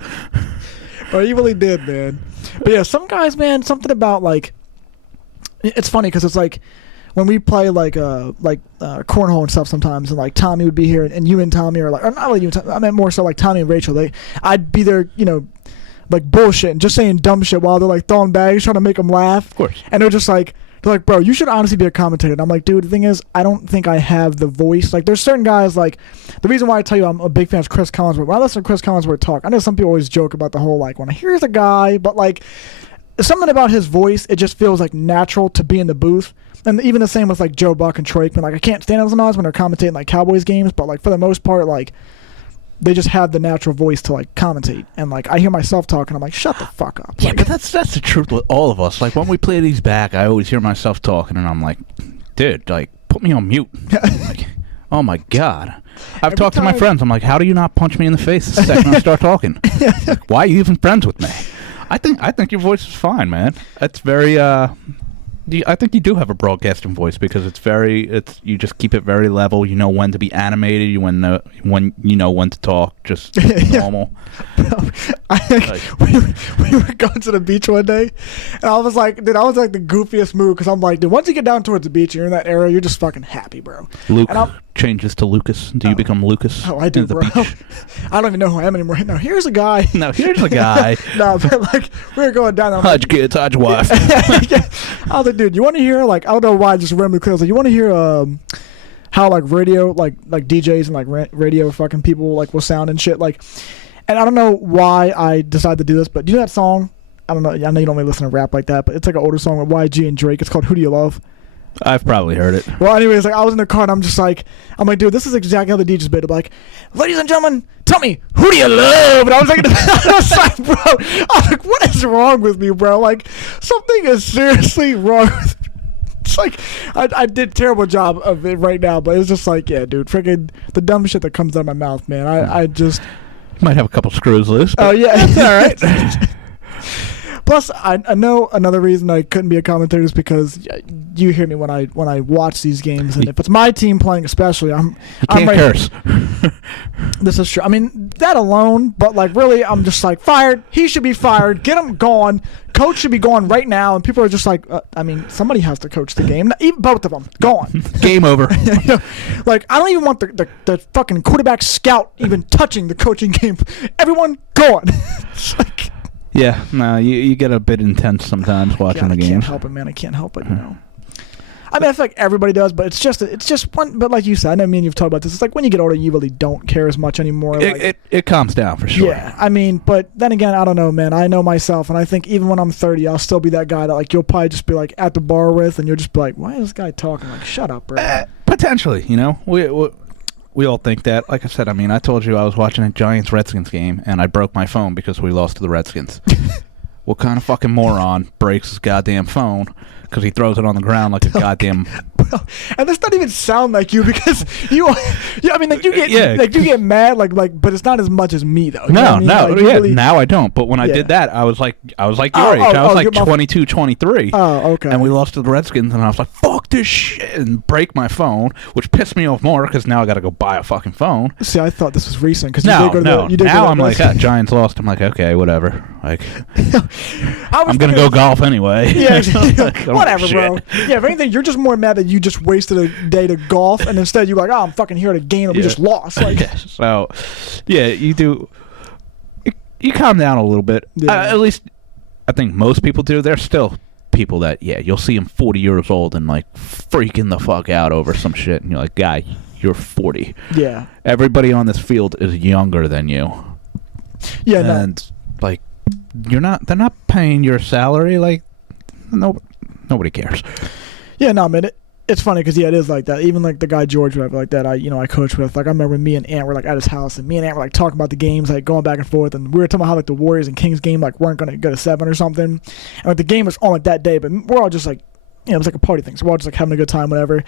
But he really did, man. But yeah, some guys, man, something about like, it's funny because it's like. When we play like cornhole and stuff sometimes, and like Tommy would be here, and you and Tommy are like, or not really you and Tommy, I meant more so like Tommy and Rachel. I'd be there, you know, like bullshitting, just saying dumb shit while they're like throwing bags, trying to make them laugh. Of course. And they're like, bro, you should honestly be a commentator. And I'm like, dude, the thing is, I don't think I have the voice. Like, there's certain guys, like, the reason why I tell you I'm a big fan of Chris Collinsworth. When I listen to Chris Collinsworth talk, I know some people always joke about the whole, like, when I hear the guy, but like, something about his voice, it just feels like natural to be in the booth. And even the same with like Joe Buck and Troy Aikman. Like, I can't stand them sometimes when they're commentating like Cowboys games, but like for the most part, like they just have the natural voice to like commentate. And like I hear myself talking, I'm like, shut the fuck up. Yeah, like, but that's the truth with all of us. Like when we play these back, I always hear myself talking, and I'm like, dude, like put me on mute. Like, oh my god. I've talked to my friends. I'm like, how do you not punch me in the face the second I start talking? Like, why are you even friends with me? I think your voice is fine, man. It's very I think you do have a broadcasting voice because you just keep it very level. You know when to be animated. When you know when to talk. Just normal. Bro, we were going to the beach one day, and I was like, dude, I was like the goofiest move because I'm like, dude, once you get down towards the beach and you're in that area, you're just fucking happy, bro. Luke changes to Lucas. Do you become Lucas? Oh, I do, bro. I don't even know who I am anymore. Now here's a guy. No, here's a guy. No, but like we were going down. Hodge kids, Hodge wife. I was like, dude, you want to hear like I don't know why I just randomly clear. I was like, you want to hear how like radio like DJs and like radio fucking people like will sound and shit like, and I don't know why I decided to do this, but do you know that song? I don't know. I know you don't really listen to rap like that, but it's like an older song with YG and Drake. It's called "Who Do You Love." I've probably heard it. Well, anyways, like I was in the car and I'm like, dude, this is exactly how the DJ's been. Like, ladies and gentlemen, tell me, who do you love? And I was like, bro, I was like, what is wrong with me, bro? Like, something is seriously wrong with me. It's like, I did a terrible job of it right now, but it's just like, yeah, dude, freaking the dumb shit that comes out of my mouth, man. I just might have a couple screws loose. Oh, yeah. That's all right. Plus, I know another reason I couldn't be a commentator is because you hear me when I watch these games, and if it's my team playing, especially, I'm can't curse. This is true. I mean, that alone, but like really, I'm just like fired. He should be fired. Get him gone. Coach should be gone right now. And people are just like, I mean, somebody has to coach the game. Even both of them gone. Game over. Like I don't even want the fucking quarterback scout even touching the coaching game. Everyone gone. It's like. Yeah, no, you get a bit intense sometimes watching the games. I can't help it, man. I can't help it, you know. I mean, I feel like everybody does, but it's just one. But like you said, I mean, you've talked about this. It's like when you get older, you really don't care as much anymore. It calms down for sure. Yeah, I mean, but then again, I don't know, man. I know myself, and I think even when I'm 30, I'll still be that guy that like you'll probably just be like at the bar with, and you'll just be like, "Why is this guy talking?" Like, shut up, bro. Potentially, you know, we all think that. Like I said, I mean, I told you I was watching a Giants-Redskins game, and I broke my phone because we lost to the Redskins. What kind of fucking moron breaks his goddamn phone because he throws it on the ground like a goddamn And this doesn't even sound like you because I mean, like you get like you get mad, like, but it's not as much as me though. You know what I mean? No, like, yeah. really, now I don't. But when I did that, I was like your age. I was like 22, 23. Oh, okay. And we lost to the Redskins, and I was like, "Fuck this shit," and break my phone, which pissed me off more because now I got to go buy a fucking phone. See, I thought this was recent because No. Now I'm like, Giants lost. I'm like, okay, whatever. Like, I'm gonna go golf anyway. Yeah, whatever, bro. Yeah, if anything, you're just more mad that you just wasted a day to golf, and instead you're like, oh, I'm fucking here at a game and we just lost. Like, so, yeah, you do. You calm down a little bit. Yeah. At least, I think most people do. There's still people that, you'll see them 40 years old and like freaking the fuck out over some shit, and you're like, guy, you're 40. Yeah. Everybody on this field is younger than you. Yeah, and like, they're not paying your salary. Like, nobody cares. Yeah, no, man. It's funny because it is like that. Even like the guy George, whatever, like that. I coach with. Like I remember me and Ant were like at his house, and me and Ant were like talking about the games, like going back and forth, and we were talking about how like the Warriors and Kings game like weren't gonna go to 7 or something, and like the game was on like that day, but we're all just like, it was like a party thing, so we're all just like having a good time, whatever.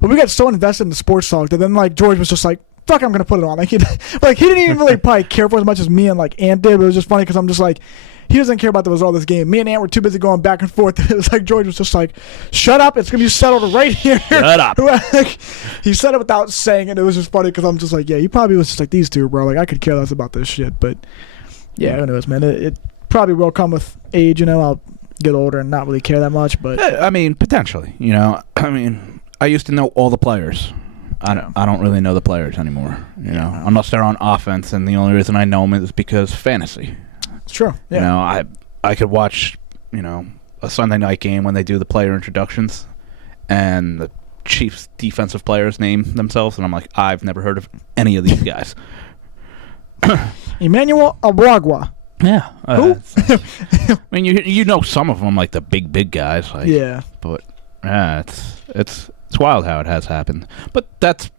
But we got so invested in the sports talk that then like George was just like, fuck, I'm gonna put it on. Like he didn't even really probably care for as much as me and like Ant did. But it was just funny because I'm just like, he doesn't care about the result of this game. Me and Ant were too busy going back and forth. It was like George was just like, shut up, it's gonna be settled right here. Shut up. Like, he said it without saying it. It was just funny because I'm just like, yeah, he probably was just like these two, bro. Like I could care less about this shit. But yeah, anyways, man, it probably will come with age. I'll get older and not really care that much. But I mean, potentially. I mean, I used to know all the players. I don't really know the players anymore, unless they're on offense, and the only reason I know them is because fantasy. It's true. Yeah. I could watch, a Sunday night game when they do the player introductions, and the Chiefs defensive players name themselves, and I'm like, I've never heard of any of these guys. Emmanuel Awagwa. Yeah. Who? I mean, you know some of them, like the big guys. Like, yeah. But it's wild how it has happened. But that's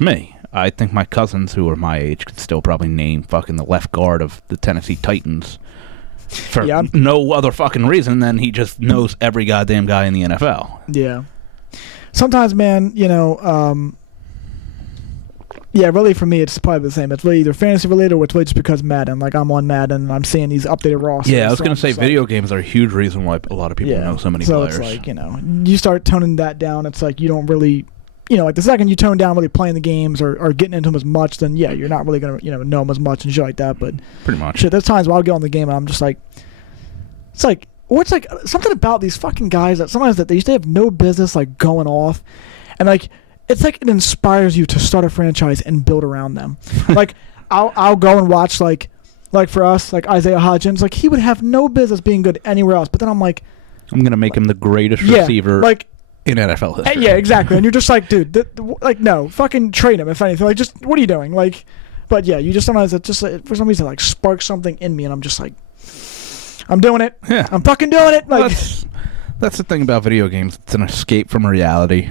me. I think my cousins who are my age could still probably name fucking the left guard of the Tennessee Titans for no other fucking reason than he just knows every goddamn guy in the NFL. Yeah. Sometimes, man, really for me it's probably the same. It's really either fantasy related or it's really just because Madden. Like I'm on Madden and I'm seeing these updated rosters. Yeah, I was going to say video games are a huge reason why a lot of people know so many players. So it's like, you start toning that down. It's like you don't really... like the second you tone down really playing the games or getting into them as much, then you're not really gonna know them as much and shit like that. But pretty much, shit, there's times where I'll get on the game and I'm just like, it's like something about these fucking guys that sometimes that they used to have no business like going off, and like it's like it inspires you to start a franchise and build around them. Like I'll go and watch like for us like Isaiah Hodgins, like he would have no business being good anywhere else, but then I'm like, I'm gonna make him the greatest receiver. Like. In NFL history. Yeah, exactly. And you're just like, dude, no, fucking trade him, if anything. Like, just, what are you doing? Like, but yeah, you just sometimes, it just, for some reason, like, sparks something in me, and I'm just like, I'm doing it. Yeah. I'm fucking doing it. Like, that's the thing about video games. It's an escape from reality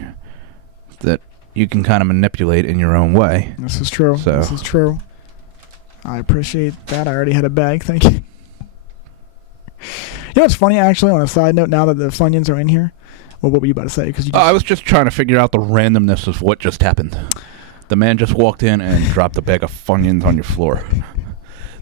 that you can kind of manipulate in your own way. This is true. So. This is true. I appreciate that. I already had a bag. Thank you. You know what's funny, actually, on a side note, now that the Funyuns are in here? Well, what were you about to say? I was just trying to figure out the randomness of what just happened. The man just walked in and dropped a bag of Funyuns on your floor.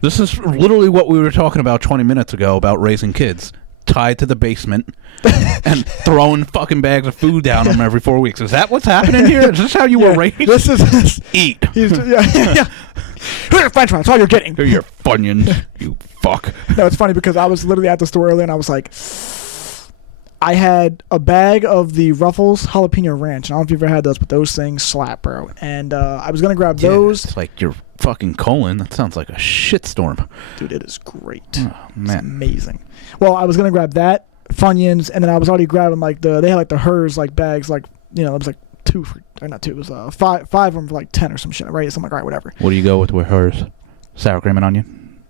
This is literally what we were talking about 20 minutes ago about raising kids. Tied to the basement and throwing fucking bags of food down them every 4 weeks. Is that what's happening here? Is this how you were raised? This is... Eat. Here's your French fries. That's all you're getting. Here are your Funyuns, you fuck. No, it's funny because I was literally at the store earlier and I was like... I had a bag of the Ruffles jalapeno ranch. And I don't know if you've ever had those, but those things slap, bro. And I was going to grab those. It's like your fucking colon. That sounds like a shitstorm. Dude, it is great. Oh, man. It's amazing. Well, I was going to grab that, Funyuns, and then I was already grabbing like they had like the Hers like bags, like, it was like it was five of them for like 10 or some shit, right? So I'm like, all right, whatever. What do you go with Hers? Sour cream and onion?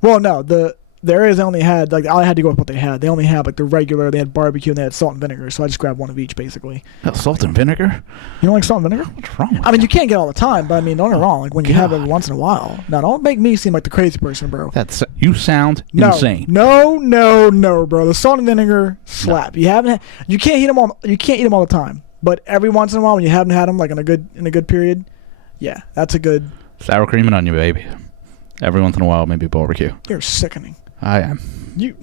Well, no, the areas they only had, like, I had to go with what they had. They only had, like, the regular, they had barbecue, and they had salt and vinegar, so I just grabbed one of each, basically. Salt and vinegar? You don't like salt and vinegar? What's wrong with I mean, you can't get it all the time, but, I mean, don't get me wrong, like, when you have it once in a while. Now, don't make me seem like the crazy person, bro. You sound insane. No, bro. The salt and vinegar slap. No. You can't eat them all the time, But every once in a while, when you haven't had them like in a good period, yeah, that's a good. Sour cream and onion, baby. Every once in a while, maybe barbecue. You're sickening. I am. You.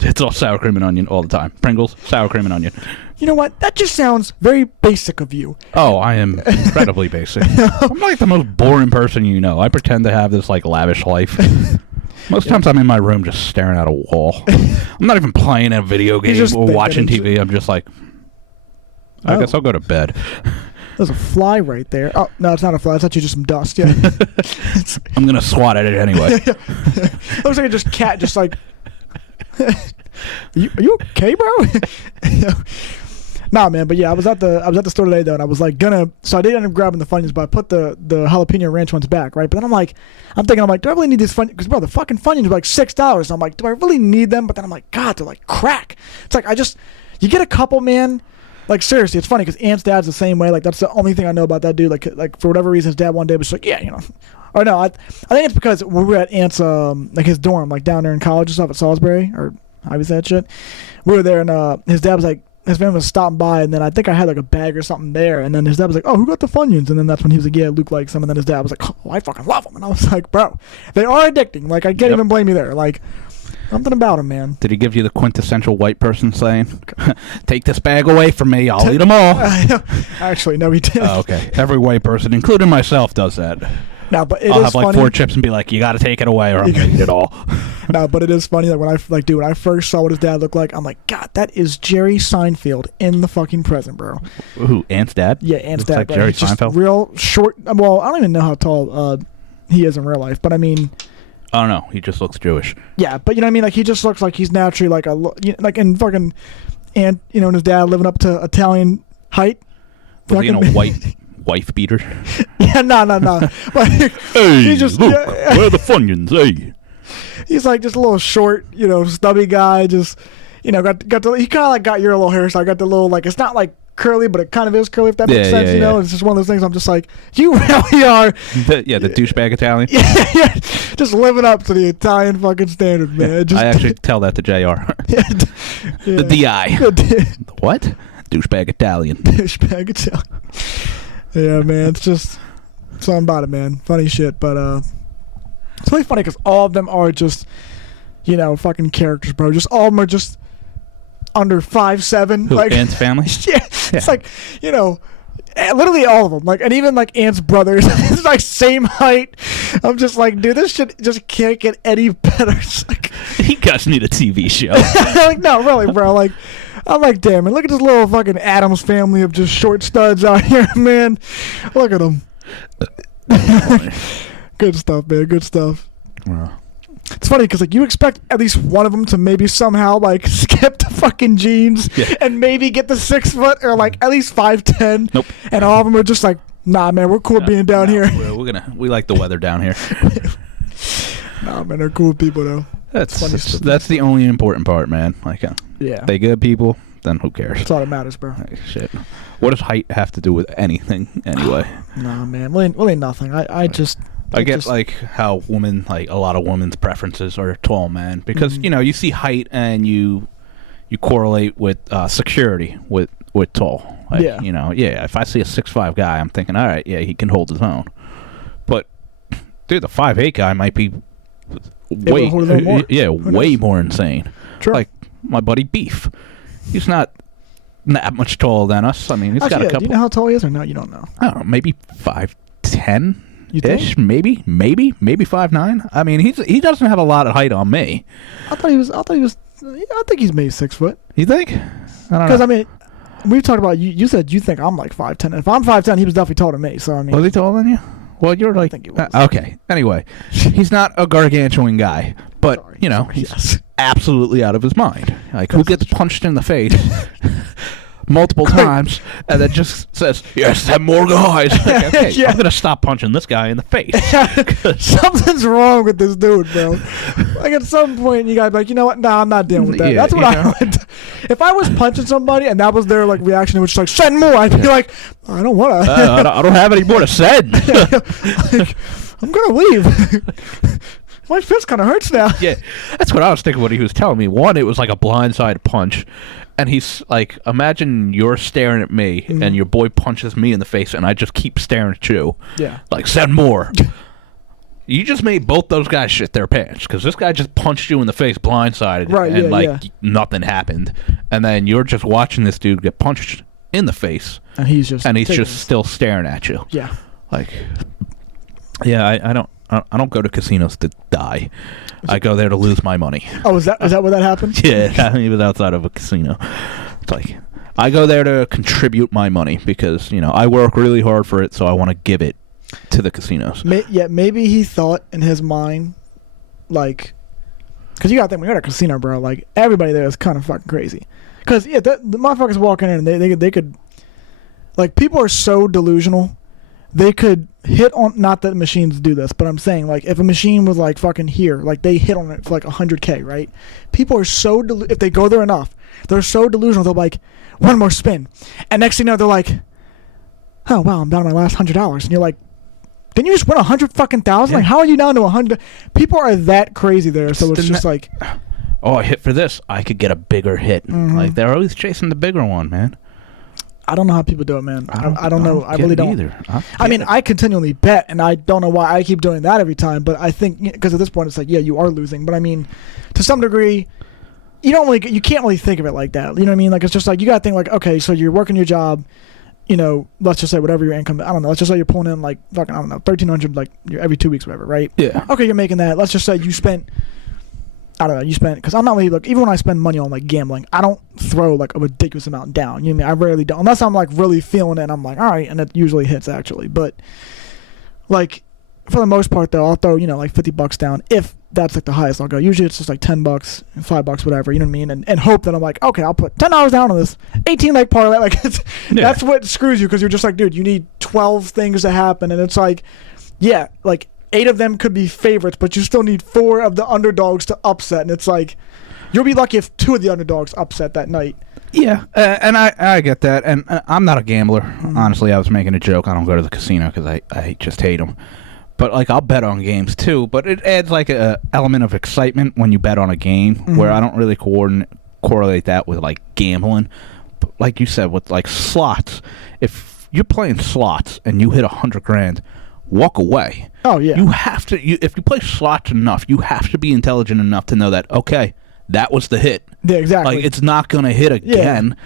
It's all sour cream and onion all the time. Pringles, sour cream and onion. You know what? That just sounds very basic of you. Oh, I am incredibly basic. I'm like the most boring person you know. I pretend to have this like lavish life. Most times I'm in my room just staring at a wall. I'm not even playing a video game or watching TV. I'm just like, I guess I'll go to bed. There's a fly right there. Oh, no, it's not a fly. It's actually just some dust. Yeah. I'm going to swat at it anyway. Looks like a just cat just like... Are you okay, bro? Nah, man, but yeah, I was at the store today though, and I was like so I did end up grabbing the Funyuns, but I put the jalapeno ranch ones back, right? But then I'm thinking, do I really need these Funyuns? Because bro, the fucking Funyuns are like $6. I'm like, do I really need them? But then I'm like, God, they're like crack. It's like you get a couple, man. Like seriously, it's funny because Ant's dad's the same way. Like that's the only thing I know about that dude. Like for whatever reason, his dad one day was like, yeah, you know. Or no, I think it's because we were at Ant's like his dorm, like down there in college and stuff at Salisbury, or how you say that shit. We were there, and his dad was like, his family was stopping by, and then I think I had like a bag or something there, and then his dad was like, oh, who got the Funyuns? And then that's when he was like, yeah, Luke likes them, and then his dad was like, oh, I fucking love them. And I was like, bro, they are addicting. Like I can't even blame you there. Like something about them, man. Did he give you the quintessential white person saying, take this bag away from me, I'll eat them all? Actually, no, he didn't. Oh, okay. Every white person, including myself, does that. No, but I'll is have like funny. 4 chips and be like, you got to take it away or I'm going to eat it all. No, but it is funny that when I first saw what his dad looked like, I'm like, God, that is Jerry Seinfeld in the fucking present, bro. Who, Ant's dad? Yeah, Ant's Looks dad. like Bro. Jerry He's just Seinfeld? real short. Well, I don't even know how tall he is in real life, but I mean... I don't know. He just looks Jewish. Yeah, but you know what I mean? Like, he just looks like he's naturally like like in fucking Ant, you know, and his dad living up to Italian height. Was he in a white wife beater? Yeah, no. Like, hey, he just, look, yeah, where are the Funyuns, hey? He's like just a little short, you know, stubby guy. Just, you know, got the he kind of like got your little hairstyle. Got the little like it's not like curly, but it kind of is curly. If that makes sense, you know. It's just one of those things. I'm just like, you really are. The douchebag Italian. Yeah, just living up to the Italian fucking standard, man. Yeah, Just, I actually tell that to JR. yeah. The DI. The What? Douchebag Italian. douchebag Italian. Yeah, man. It's just something about it, man. Funny shit, but it's really funny because all of them are just, you know, fucking characters, bro. Just all of them are just under 5'7". Who, like Ant's family? Yeah, it's like, you know, literally all of them. Like, and even like Ant's brothers, it's like same height. I'm just like, dude, this shit just can't get any better. It's like, You guys need a TV show. like, no, really, bro. Like, I'm like, damn, man, look at this little fucking Addams family of just short studs out here, man. Look at them. Good stuff, man. Good stuff. It's funny because like you expect at least one of them to maybe somehow like skip the fucking jeans and maybe get the 6 foot or like at least 5'10". Nope. And all of them are just like, nah, man, we're cool being down here. We like the weather down here. Nah, man, they're cool people though. That's the only important part, man. Like, Yeah, they good people, then who cares? that's all that matters, bro. Like, shit. What does height have to do with anything anyway? Nah, man, really nothing. I get like how a lot of women's preferences are tall men because you know you see height and you correlate with security with tall. Like, Yeah. You know, if I see a 6'5" guy, I'm thinking, all right, yeah, he can hold his own. But dude, the 5'8" guy might be way more insane. True. Like my buddy Beef, he's not that much taller than us. I mean, he's got a couple. Do you know how tall he is or no? You don't know. I don't know, maybe 5'10". You think? Ish, maybe 5'9". I mean, he doesn't have a lot of height on me. I think he's maybe 6 foot. You think? I don't know. Because I mean, we've talked about you said you think I'm like 5'10". If I'm 5'10", he was definitely taller than me. So I mean, Was he taller than you? Well, you're like, think he was. Okay. Anyway, he's not a gargantuan guy, but Sorry, you know, he's absolutely out of his mind. Like, who gets punched in the face multiple times and then just says, "Yes, have more guys." Like, okay, Yeah. I'm gonna stop punching this guy in the face. Something's wrong with this dude, bro. Like at some point, you gotta be like, you know what? Nah, I'm not dealing with that. Yeah, That's what I would. If I was punching somebody and that was their like reaction, which is like send more, I'd be like, I don't want to. I don't have any more to send. Like, I'm gonna leave. My fist kind of hurts now. Yeah, that's what I was thinking when he was telling me. One, it was like a blindside punch. And he's like, imagine you're staring at me and your boy punches me in the face and I just keep staring at you. Yeah. Like, send more. You just made both those guys shit their pants because this guy just punched you in the face blindsided and nothing happened. And then you're just watching this dude get punched in the face. And he's just still staring at you. Yeah. Like, yeah, I don't go to casinos to die. I go there to lose my money. Oh, is that where that happened? Yeah, he was outside of a casino. It's like, I go there to contribute my money because, I work really hard for it, so I want to give it to the casinos. Maybe he thought in his mind, like, because you got to think, when you're at a casino, bro, like, everybody there is kind of fucking crazy. Because, yeah, the motherfuckers walking in and they could, like, people are so delusional. They could hit on, not that machines do this, but I'm saying, like, if a machine was, like, fucking here, like, they hit on it for, like, 100K, right? People are so, if they go there enough, they're so delusional, they're like, one more spin. And next thing you know, they're like, oh, wow, I'm down to my last $100. And you're like, didn't you just win 100 fucking thousand? Yeah. Like, how are you down to 100? People are that crazy there, so it's just like, oh, I hit for this. I could get a bigger hit. Mm-hmm. Like, they're always chasing the bigger one, man. I don't know how people do it, man. I don't know. I really don't. Either. I mean, I continually bet, and I don't know why I keep doing that every time. But I think because at this point, it's like, yeah, you are losing. But I mean, to some degree, you can't really think of it like that. You know what I mean? Like, it's just like you got to think like, okay, so you're working your job. Let's just say whatever your income. I don't know. Let's just say you're pulling in like fucking, I don't know, $1,300 like every 2 weeks, whatever, right? Yeah. Okay, you're making that. Let's just say you spent. I don't know, because I'm not really, like, even when I spend money on, like, gambling, I don't throw, like, a ridiculous amount down. You know what I mean? I rarely do. Unless I'm, like, really feeling it, and I'm like, all right, and it usually hits, actually. But, like, for the most part, though, I'll throw, like, $50 down, if that's, like, the highest I'll go. Usually it's just, like, $10, $5, whatever, you know what I mean? And hope that I'm like, okay, I'll put $10 down on this 18-leg parlay. Like, that's what screws you, because you're just like, dude, you need 12 things to happen, and it's like, yeah, like, 8 of them could be favorites, but you still need 4 of the underdogs to upset. And it's like, you'll be lucky if 2 of the underdogs upset that night. Yeah, and I get that. And I'm not a gambler. Mm-hmm. Honestly, I was making a joke. I don't go to the casino because I just hate them. But, like, I'll bet on games, too. But it adds, like, a element of excitement when you bet on a game where I don't really correlate that with, like, gambling. But like you said, with, like, slots, if you're playing slots and you hit $100,000, walk away. Oh, yeah. You have to, if you play slots enough, you have to be intelligent enough to know that, okay, that was the hit. Yeah, exactly. Like, it's not going to hit again.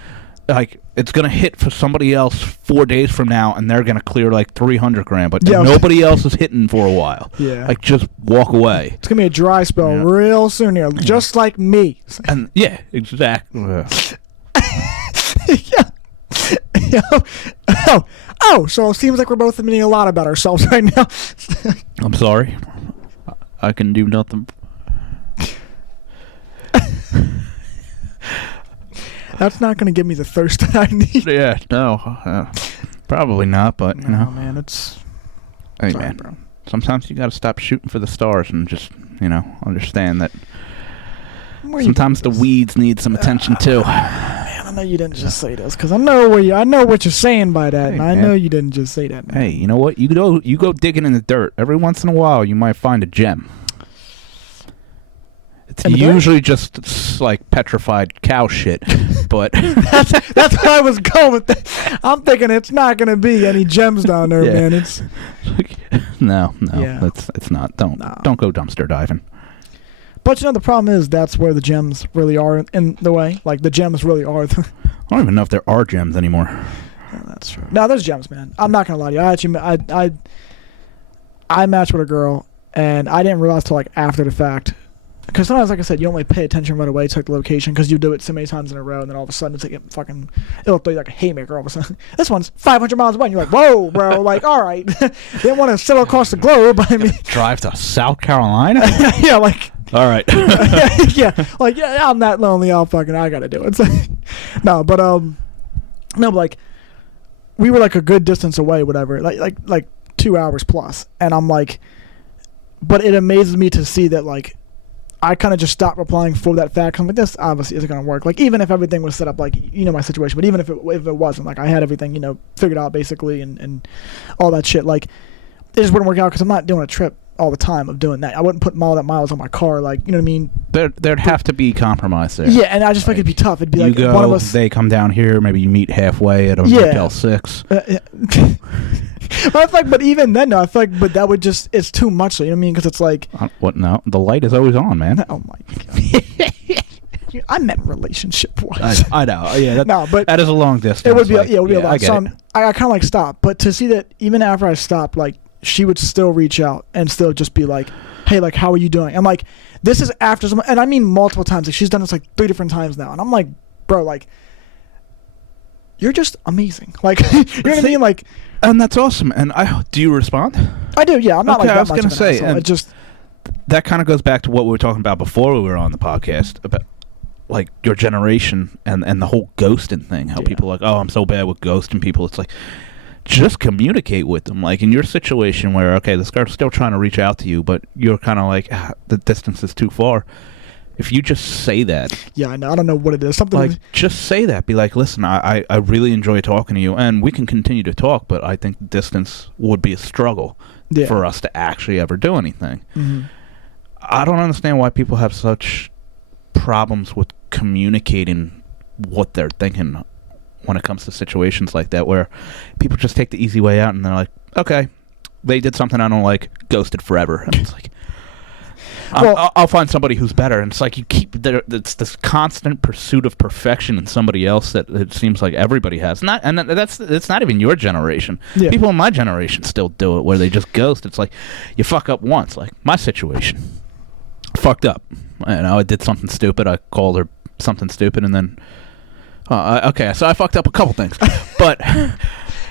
Yeah. Like, it's going to hit for somebody else 4 days from now, and they're going to clear, like, $300,000, but nobody else is hitting for a while. Yeah. Like, just walk away. It's going to be a dry spell real soon here, just like me. And, yeah, exactly. Yeah. So it seems like we're both admitting a lot about ourselves right now. I'm sorry. I can do nothing. That's not going to give me the thirst that I need. Yeah, no. Probably not, but, man, it's... Hey, sorry, man. Bro. Sometimes you got to stop shooting for the stars and just, understand that sometimes the weeds need some attention, too. Man, I know you didn't just say this, because I know what you're saying by that, and I know you didn't just say that. Man. Hey, you know what? You go digging in the dirt. Every once in a while, you might find a gem. It's usually just like petrified cow shit, but that's where I was going with that. I'm thinking it's not going to be any gems down there, man. It's no, it's not. Don't go dumpster diving. But the problem is that's where the gems really are in the way. Like, the gems really are. I don't even know if there are gems anymore. Yeah, that's true. No, there's gems, man. I'm not gonna lie to you. I actually, I matched with a girl, and I didn't realize till like after the fact. Because sometimes, like I said, you don't like pay attention right away to like the location because you do it so many times in a row, and then all of a sudden it's like it'll throw you like a haymaker all of a sudden. This one's 500 miles away, and you're like, whoa, bro, like, all right. They didn't want to sail across the globe. I mean, drive to South Carolina? Yeah, like. All right. Yeah, like, yeah, I'm that lonely. I gotta do it. It's like, no, but like, we were like a good distance away, whatever, like 2 hours plus, and I'm like, but it amazes me to see that like. I kind of just stopped replying for that fact. 'Cause I'm like, this obviously isn't going to work. Like, even if everything was set up, like, my situation, but even if it wasn't, like, I had everything, figured out basically and all that shit, like, it just wouldn't work out because I'm not doing a trip all the time of doing that. I wouldn't put all that miles on my car, like, you know what I mean? There'd have to be compromise there. Yeah, and I just think it'd be tough. It'd be like go, one of us. They come down here, maybe you meet halfway at a Motel 6. Yeah. But I feel like, but even then, no, I feel like, but that would just, it's too much, so, you know what I mean? Because it's like. What? No, the light is always on, man. Oh my God. I meant relationship-wise. I know. Yeah. But that is a long distance. It would be. It would be a lot. I get it. I kind of like stopped, but to see that even after I stopped, like she would still reach out and still just be like, "Hey, like, how are you doing?" I'm like, this is after some, and I mean multiple times. Like she's done this like 3 different times now, and I'm like, bro, like, you're just amazing. Like, you know what I mean? Like, and that's awesome. And do you respond? I do. Yeah, I'm not like that. I was gonna say, and just that kind of goes back to what we were talking about before we were on the podcast about. Like your generation and the whole ghosting thing, how people are like, oh, I'm so bad with ghosting people. It's like, just communicate with them. Like in your situation where, okay, this girl's still trying to reach out to you, but you're kind of like, the distance is too far. If you just say that. Yeah, I know. I don't know what it is. Something like, just say that. Be like, listen, I really enjoy talking to you, and we can continue to talk, but I think distance would be a struggle for us to actually ever do anything. Mm-hmm. I don't understand why people have such problems with communicating what they're thinking when it comes to situations like that, where people just take the easy way out and they're like, okay, they did something I don't like, ghosted forever. And it's like, I'll find somebody who's better. And it's like you keep it's this constant pursuit of perfection in somebody else that it seems like everybody has. It's not even your generation. Yeah. People in my generation still do it, where they just ghost. It's like you fuck up once. Like my situation, fucked up. I did something stupid. I called her something stupid, and then okay, so I fucked up a couple things, but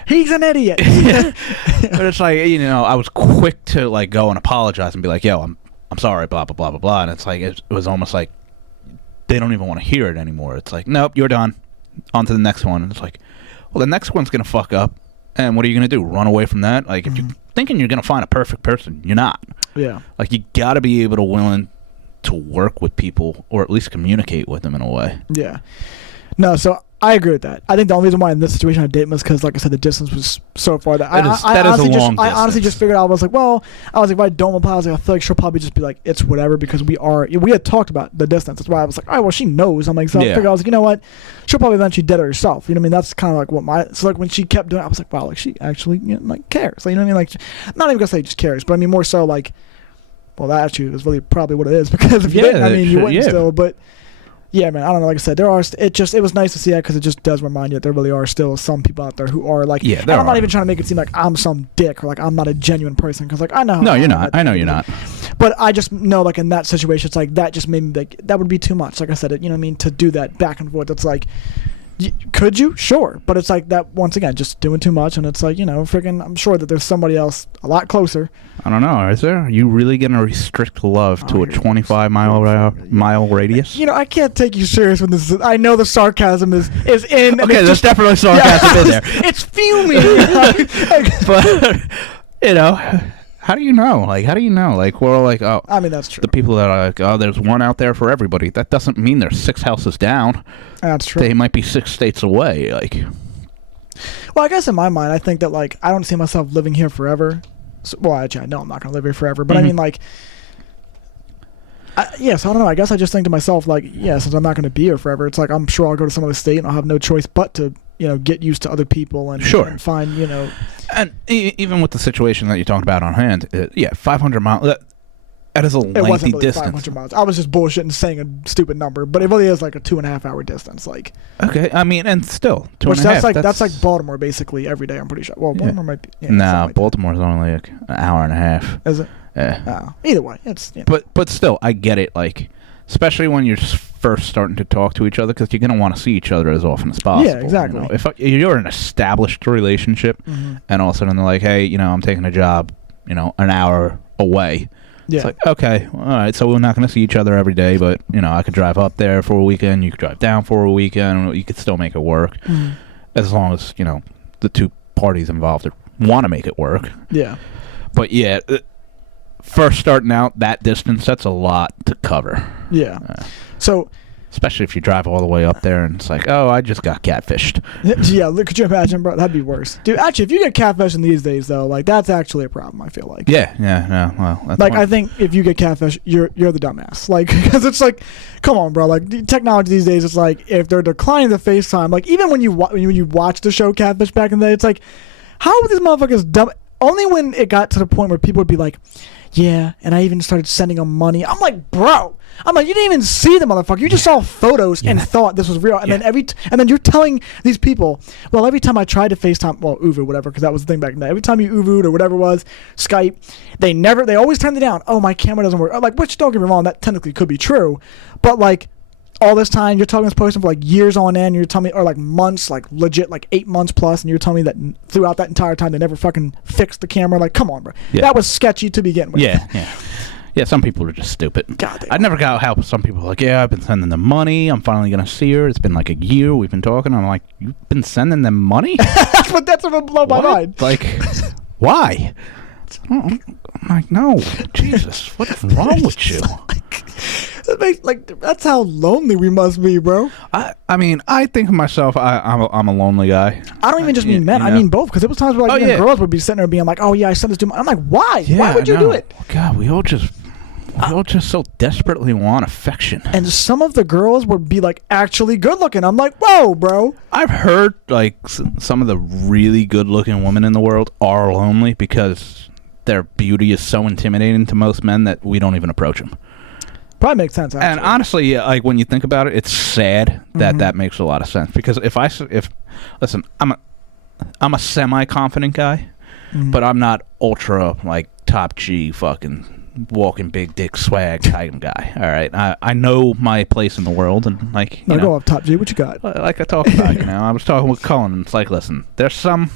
he's an idiot. But it's like, I was quick to like go and apologize and be like, yo, I'm sorry, blah blah blah blah blah, and it's like it was almost like they don't even want to hear it anymore. It's like, nope, you're done, on to the next one. And it's like, well, the next one's gonna fuck up, and what are you gonna do, run away from that? Like, if you're thinking you're gonna find a perfect person, you're not. Yeah, like you gotta be able to willing to work with people, or at least communicate with them in a way. Yeah. No, so I agree with that. I think the only reason why in this situation I date was because, like I said, the distance was so far that I honestly just figured out. I was like, if I don't apply, I was like, I feel like she'll probably just be like, it's whatever, because we had talked about the distance. That's why I was like, all right, well, she knows. I'm like, so I figured, I was like, you know what, she'll probably eventually dead it herself. You know what I mean? That's kind of like what so like when she kept doing it, I was like, wow, like she actually like cares. Like, you know what I mean? Like, not even gonna say just cares, but I mean more so like, well, that attitude is really probably what it is, because if you didn't, I mean, you wouldn't still, but. Yeah, man, I don't know. Like I said, it was nice to see that, because it just does remind you that there really are still some people out there who are like, and I'm not even trying to make it seem like I'm some dick or like I'm not a genuine person, because like I know. No, you're not. I know you're not. But I just know, like in that situation, it's like that just made me like, that would be too much. Like I said, you know what I mean, to do that back and forth. It's like, could you? Sure. But it's like that, once again, just doing too much, and it's like, freaking, I'm sure that there's somebody else a lot closer. I don't know. Is there? Are you really going to restrict love to a 25-mile radius? I can't take you serious when this is, I know the sarcasm is in. Okay, there's definitely sarcasm in there. It's fuming. But, how do you know? Like, how do you know? Like, we're all like, oh. I mean, that's true. The people that are like, oh, there's one out there for everybody. That doesn't mean they're 6 houses down. That's true. They might be 6 states away. Like, well, I guess in my mind, I think that, like, I don't see myself living here forever. So, well, actually, I know I'm not going to live here forever. But I mean, like, so I don't know. I guess I just think to myself, like, since I'm not going to be here forever, it's like I'm sure I'll go to some other state and I'll have no choice but to, get used to other people and, and find, And even with the situation that you talked about on hand, 500 miles, that is a lengthy it wasn't really distance. 500 miles. I was just bullshitting saying a stupid number, but it really is like a 2.5 hour distance. Like, okay, I mean, and still, 2.5. That's like Baltimore basically every day, I'm pretty sure. Well, Baltimore might be. Yeah, nah, Baltimore's only like an hour and a half. Is it? Yeah. Oh, either way, it's. But still, I get it. Like, especially when you're first starting to talk to each other, because you're gonna want to see each other as often as possible. Yeah, exactly. If you're in an established relationship, and all of a sudden they're like, hey, I'm taking a job, an hour away. Yeah. It's like, okay, all right, so we're not going to see each other every day, but, I could drive up there for a weekend, you could drive down for a weekend, you could still make it work, as long as, the two parties involved want to make it work. Yeah. But, first starting out, that distance, that's a lot to cover. Yeah. So, Especially if you drive all the way up there and it's like, oh, I just got catfished. Yeah, could you imagine, bro? That'd be worse. Dude, actually, if you get catfish in these days, though, like, that's actually a problem, I feel like. Yeah, well, that's like, I think if you get catfish, you're the dumbass. Like, because it's like, come on, bro. Like, the technology these days, it's like, if they're declining the FaceTime, like, even when you watch the show Catfish back in the day, it's like, how are these motherfuckers dumb? Only when it got to the point where people would be like, yeah, and I even started sending them money. I'm like, bro. I'm like, you didn't even see the motherfucker. You just saw photos and thought this was real. And then and then you're telling these people, well, every time I tried to FaceTime, well, Uvu, whatever, because that was the thing back then. Every time you Uvu'd or whatever it was, Skype, they always turned it down. Oh, my camera doesn't work. Like, which, don't get me wrong, that technically could be true. But, like, all this time, you're talking to this person for, like, years on end, you're telling me, or, like, months, like, legit, like, 8 months plus, and you're telling me that throughout that entire time, they never fucking fixed the camera. Like, come on, bro. Yeah. That was sketchy to begin with. Yeah, some people are just stupid. God, I never got how some people are like, yeah, I've been sending them money. I'm finally going to see her. It's been like a year. We've been talking. I'm like, you've been sending them money? That's what blow my mind. Like, why? I'm like, no, Jesus, what's wrong with you? Like, that's how lonely we must be, bro. I mean, I think of myself, I'm a lonely guy. I don't even just mean men. I mean both. Because there was times where like, girls would be sitting there being like, oh, yeah, I sent this to my... I'm like, why? Yeah, why would you do it? God, we all just so desperately want affection. And some of the girls would be, like, actually good-looking. I'm like, whoa, bro. I've heard, like, some of the really good-looking women in the world are lonely because their beauty is so intimidating to most men that we don't even approach them. Probably makes sense, actually. And honestly, like, when you think about it, it's sad that that makes a lot of sense. Because listen, I'm a semi-confident guy, but I'm not ultra, like, top G fucking walking big dick swag type guy. All right, I know my place in the world, and like, you know, go up top G. What you got? Like I talked about, you know, I was talking with Cullen, and it's like, listen, there's some.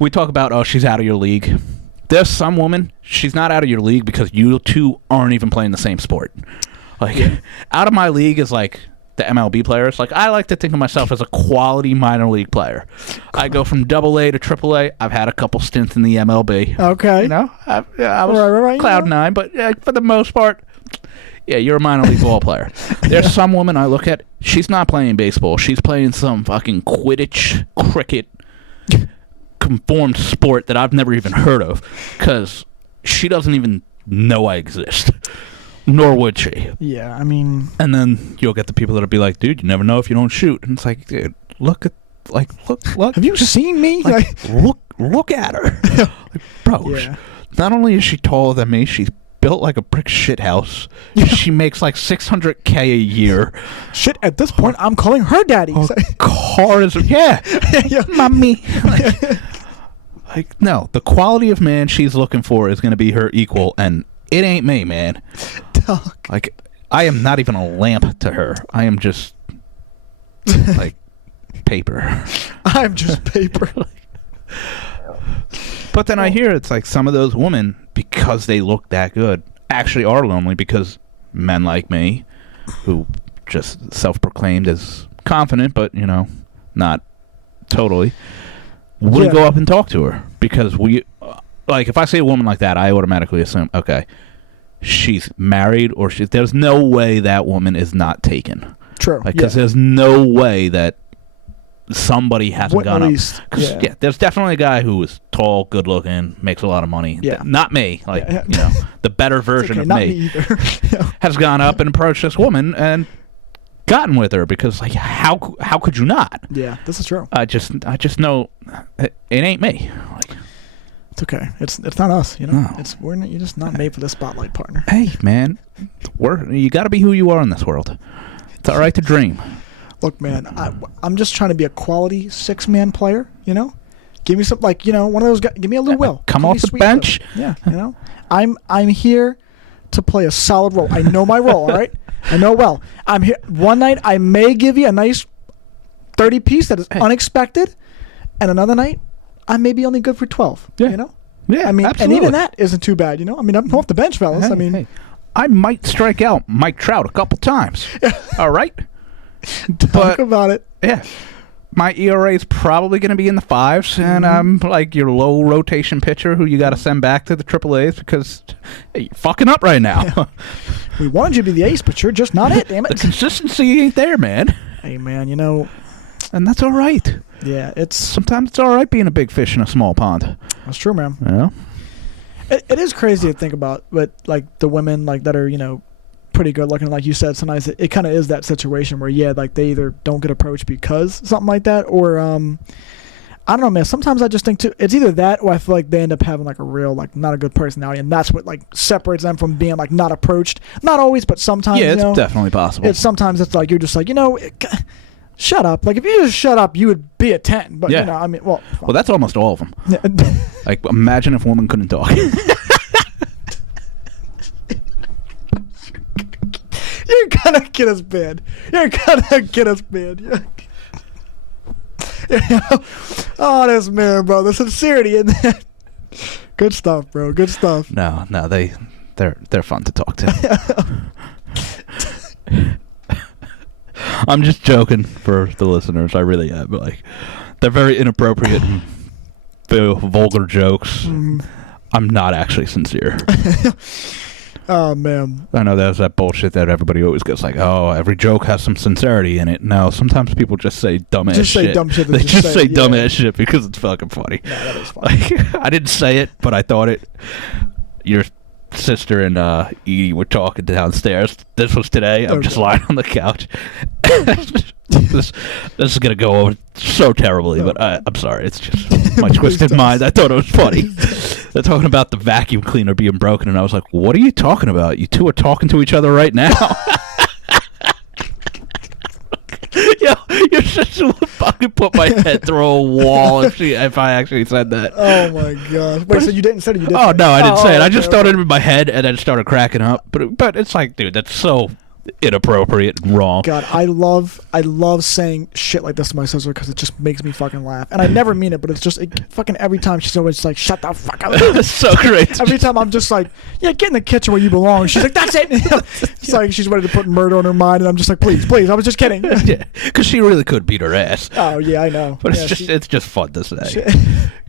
We talk about, oh, she's out of your league. There's some woman, she's not out of your league because you two aren't even playing the same sport. Like, out of my league is like the MLB players. Like, I like to think of myself as a quality minor league player. I go from AA to AAA. I've had a couple stints in the MLB. Okay. You know, I was Cloud 9, but for the most part, yeah, you're a minor league ball player. There's some woman I look at, she's not playing baseball. She's playing some fucking Quidditch, cricket, conformed sport that I've never even heard of because she doesn't even know I exist. Nor would she. Yeah, I mean... And then you'll get the people that'll be like, dude, you never know if you don't shoot. And it's like, dude, look. Have you seen me? Like, look at her. Like, bro, not only is she taller than me, she's built like a brick shit house. She makes like $600K a year. Shit, at this point, I'm calling her daddy. Car is... Yeah. Mommy. Like, no, the quality of man she's looking for is going to be her equal, and it ain't me, man. Dog. Like, I am not even a lamp to her. I am just, like, paper. I'm just paper. But then I hear it's like some of those women, because they look that good, actually are lonely because men like me, who just self-proclaimed as confident, but, you know, not totally, wouldn't go up and talk to her because like, if I say a woman like that, I automatically assume, okay, she's married or there's no way that woman is not taken. True. Because there's no way that somebody hasn't gone up. Because, there's definitely a guy who is tall, good looking, makes a lot of money. Yeah. Not me. Like, you know, the better version of me has gone up and approached this woman and gotten with her because, like, how could you not? Yeah, this is true. I just know it ain't me. Like, it's okay. It's not us. You know, no. You're just not made for the spotlight, partner. Hey, man, you got to be who you are in this world. It's all right to dream. Look, man, I'm just trying to be a quality 6-man player. You know, give me some, like, you know, one of those guys. Give me a Lou Will. Come off the bench. Yeah, you know, I'm here to play a solid role. I know my role. All right. I know well. I'm here. One night I may give you a nice 30 piece that is unexpected, and another night I may be only good for 12. Yeah. You know? Yeah, I mean, absolutely. and even that isn't too bad, you know? I mean, I'm off the bench, fellas. Hey, I mean, I might strike out Mike Trout a couple times. All right? Talk about it. Yeah. my ERA is probably going to be in the 5s, and I'm like your low rotation pitcher who you got to send back to the AAAs because hey, you're fucking up right now. Yeah. We wanted you to be the ace, but you're just not it, damn it. The consistency ain't there, man. Hey, man, you know. And that's all right. Yeah, sometimes it's all right being a big fish in a small pond. That's true, man. Yeah. It is crazy to think about, but like the women like that are, you know, pretty good looking, like you said, sometimes it kind of is that situation where, yeah, like they either don't get approached because something like that, or I don't know, man. Sometimes I just think too, it's either that or I feel like they end up having like a real, like, not a good personality, and that's what like separates them from being like not approached. Not always, but sometimes. Yeah, it's you know, definitely possible. Sometimes it's like you're just like, you know, shut up. Like if you just shut up, you would be a 10. But you know, I mean, well, that's almost all of them. Like, imagine if women couldn't talk. You're gonna get us banned. Oh, this man, bro. The sincerity in that. Good stuff, bro. Good stuff. No, they're fun to talk to. I'm just joking for the listeners. I really am. Like, they're very inappropriate and very vulgar jokes. I'm not actually sincere. Oh, man. I know there's that bullshit that everybody always gets like, oh, every joke has some sincerity in it. No, sometimes people just say dumbass shit. Say dumb shit. They just say dumbass shit because it's fucking funny. No, that is funny. Like, I didn't say it, but I thought it. Your sister and Edie were talking downstairs. This was today. I'm just lying on the couch. This is gonna go over so terribly, but I'm sorry. It's just my twisted mind. I thought it was funny. They're talking about the vacuum cleaner being broken, and I was like, "What are you talking about? You two are talking to each other right now." Yo, your sister would fucking put my head through a wall if I actually said that. Oh my god! Wait, so you didn't say it? You didn't? Oh no, I didn't say it. I okay, just thought it in my head and then started cracking up. But it's like, dude, that's so inappropriate and wrong. God, I love saying shit like this to my sister because it just makes me fucking laugh, and I never mean it, but it's just fucking every time she's always like, "Shut the fuck up." It's so great. Every time I'm just like, "Yeah, get in the kitchen where you belong." She's like, "That's it." It's like she's ready to put murder on her mind, and I'm just like, "Please, I was just kidding." Yeah, because she really could beat her ass. Oh yeah, I know. But it's just fun to say.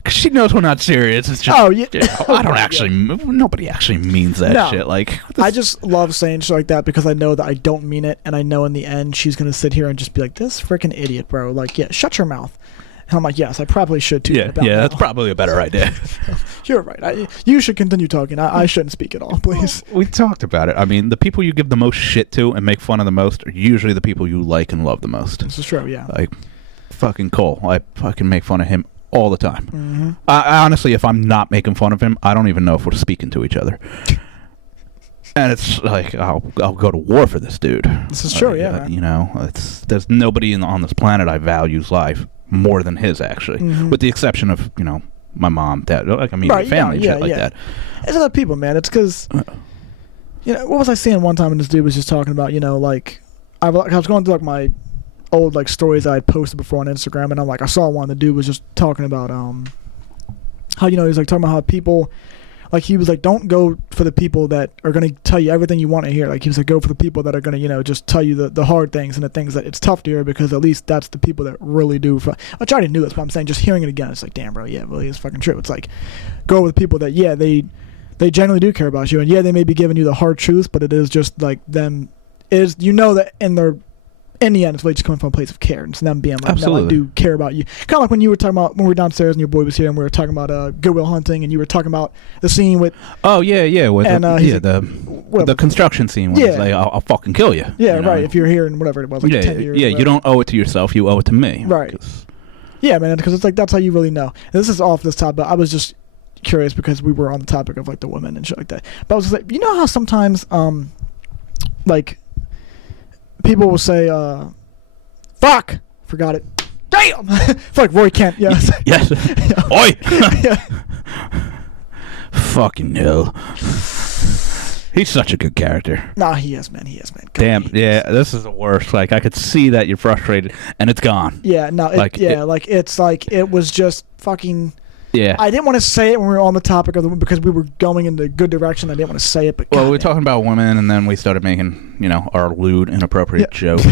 Cause she knows we're not serious. It's just, I don't actually. Nobody actually means that shit. Like, I just love saying shit like that because I know that I don't mean it, and I know in the end she's gonna sit here and just be like, "This freaking idiot, bro." Like, yeah, shut your mouth. And I'm like, yes, I probably should too. Yeah, that's probably a better idea. You're right. You should continue talking. I shouldn't speak at all, please. We talked about it. I mean, the people you give the most shit to and make fun of the most are usually the people you like and love the most. This is true. Yeah. Like, fucking Cole. I fucking make fun of him all the time. Mm-hmm. I honestly, if I'm not making fun of him, I don't even know if we're speaking to each other. And it's like, I'll go to war for this dude. This is true, yeah. You know, there's nobody on this planet I values life more than his, actually. With the exception of, you know, my mom, dad, like immediate family, and shit like that. It's other people, man. It's because, you know, what was I saying one time when this dude was just talking about, you know, like, I was going through, like, my old, like, stories I had posted before on Instagram, and I'm like, I saw one, the dude was just talking about, how, you know, he was, like, talking about how people, like, he was like, don't go for the people that are going to tell you everything you want to hear. Like, he was like, go for the people that are going to, you know, just tell you the hard things and the things that it's tough to hear, because at least that's the people that really do. Which I already knew this, but I'm saying just hearing it again, it's like, damn, bro, yeah, really, it's fucking true. It's like, go with people that, yeah, they genuinely do care about you. And, yeah, they may be giving you the hard truth, but it is just, like, them, you know that in the end, it's really just coming from a place of care. And it's them being like, no, I do care about you. Kind of like when you were talking about, when we were downstairs and your boy was here and we were talking about Good Will Hunting, and you were talking about the scene with... Oh, yeah. With the construction scene where he's like, I'll fucking kill you. Yeah, you know? Right. If you're here in whatever it was, like 10 years. Yeah, you don't owe it to yourself. You owe it to me. Right. Yeah, man, because it's like, that's how you really know. And this is off this topic, but I was just curious because we were on the topic of, like, the women and shit like that. But I was like, you know how sometimes, like... people will say, fuck, forgot it. Damn! It's like Roy Kent, yeah. Yes. Oi! Fucking hell. He's such a good character. Nah, he is, man. Damn, yeah, this is the worst. Like, I could see that you're frustrated, and it's gone. Yeah, no, it was just fucking... Yeah. I didn't want to say it when we were on the topic of because we were going in the good direction. I didn't want to say it, but Well, we were talking about women, and then we started making, our lewd, inappropriate jokes,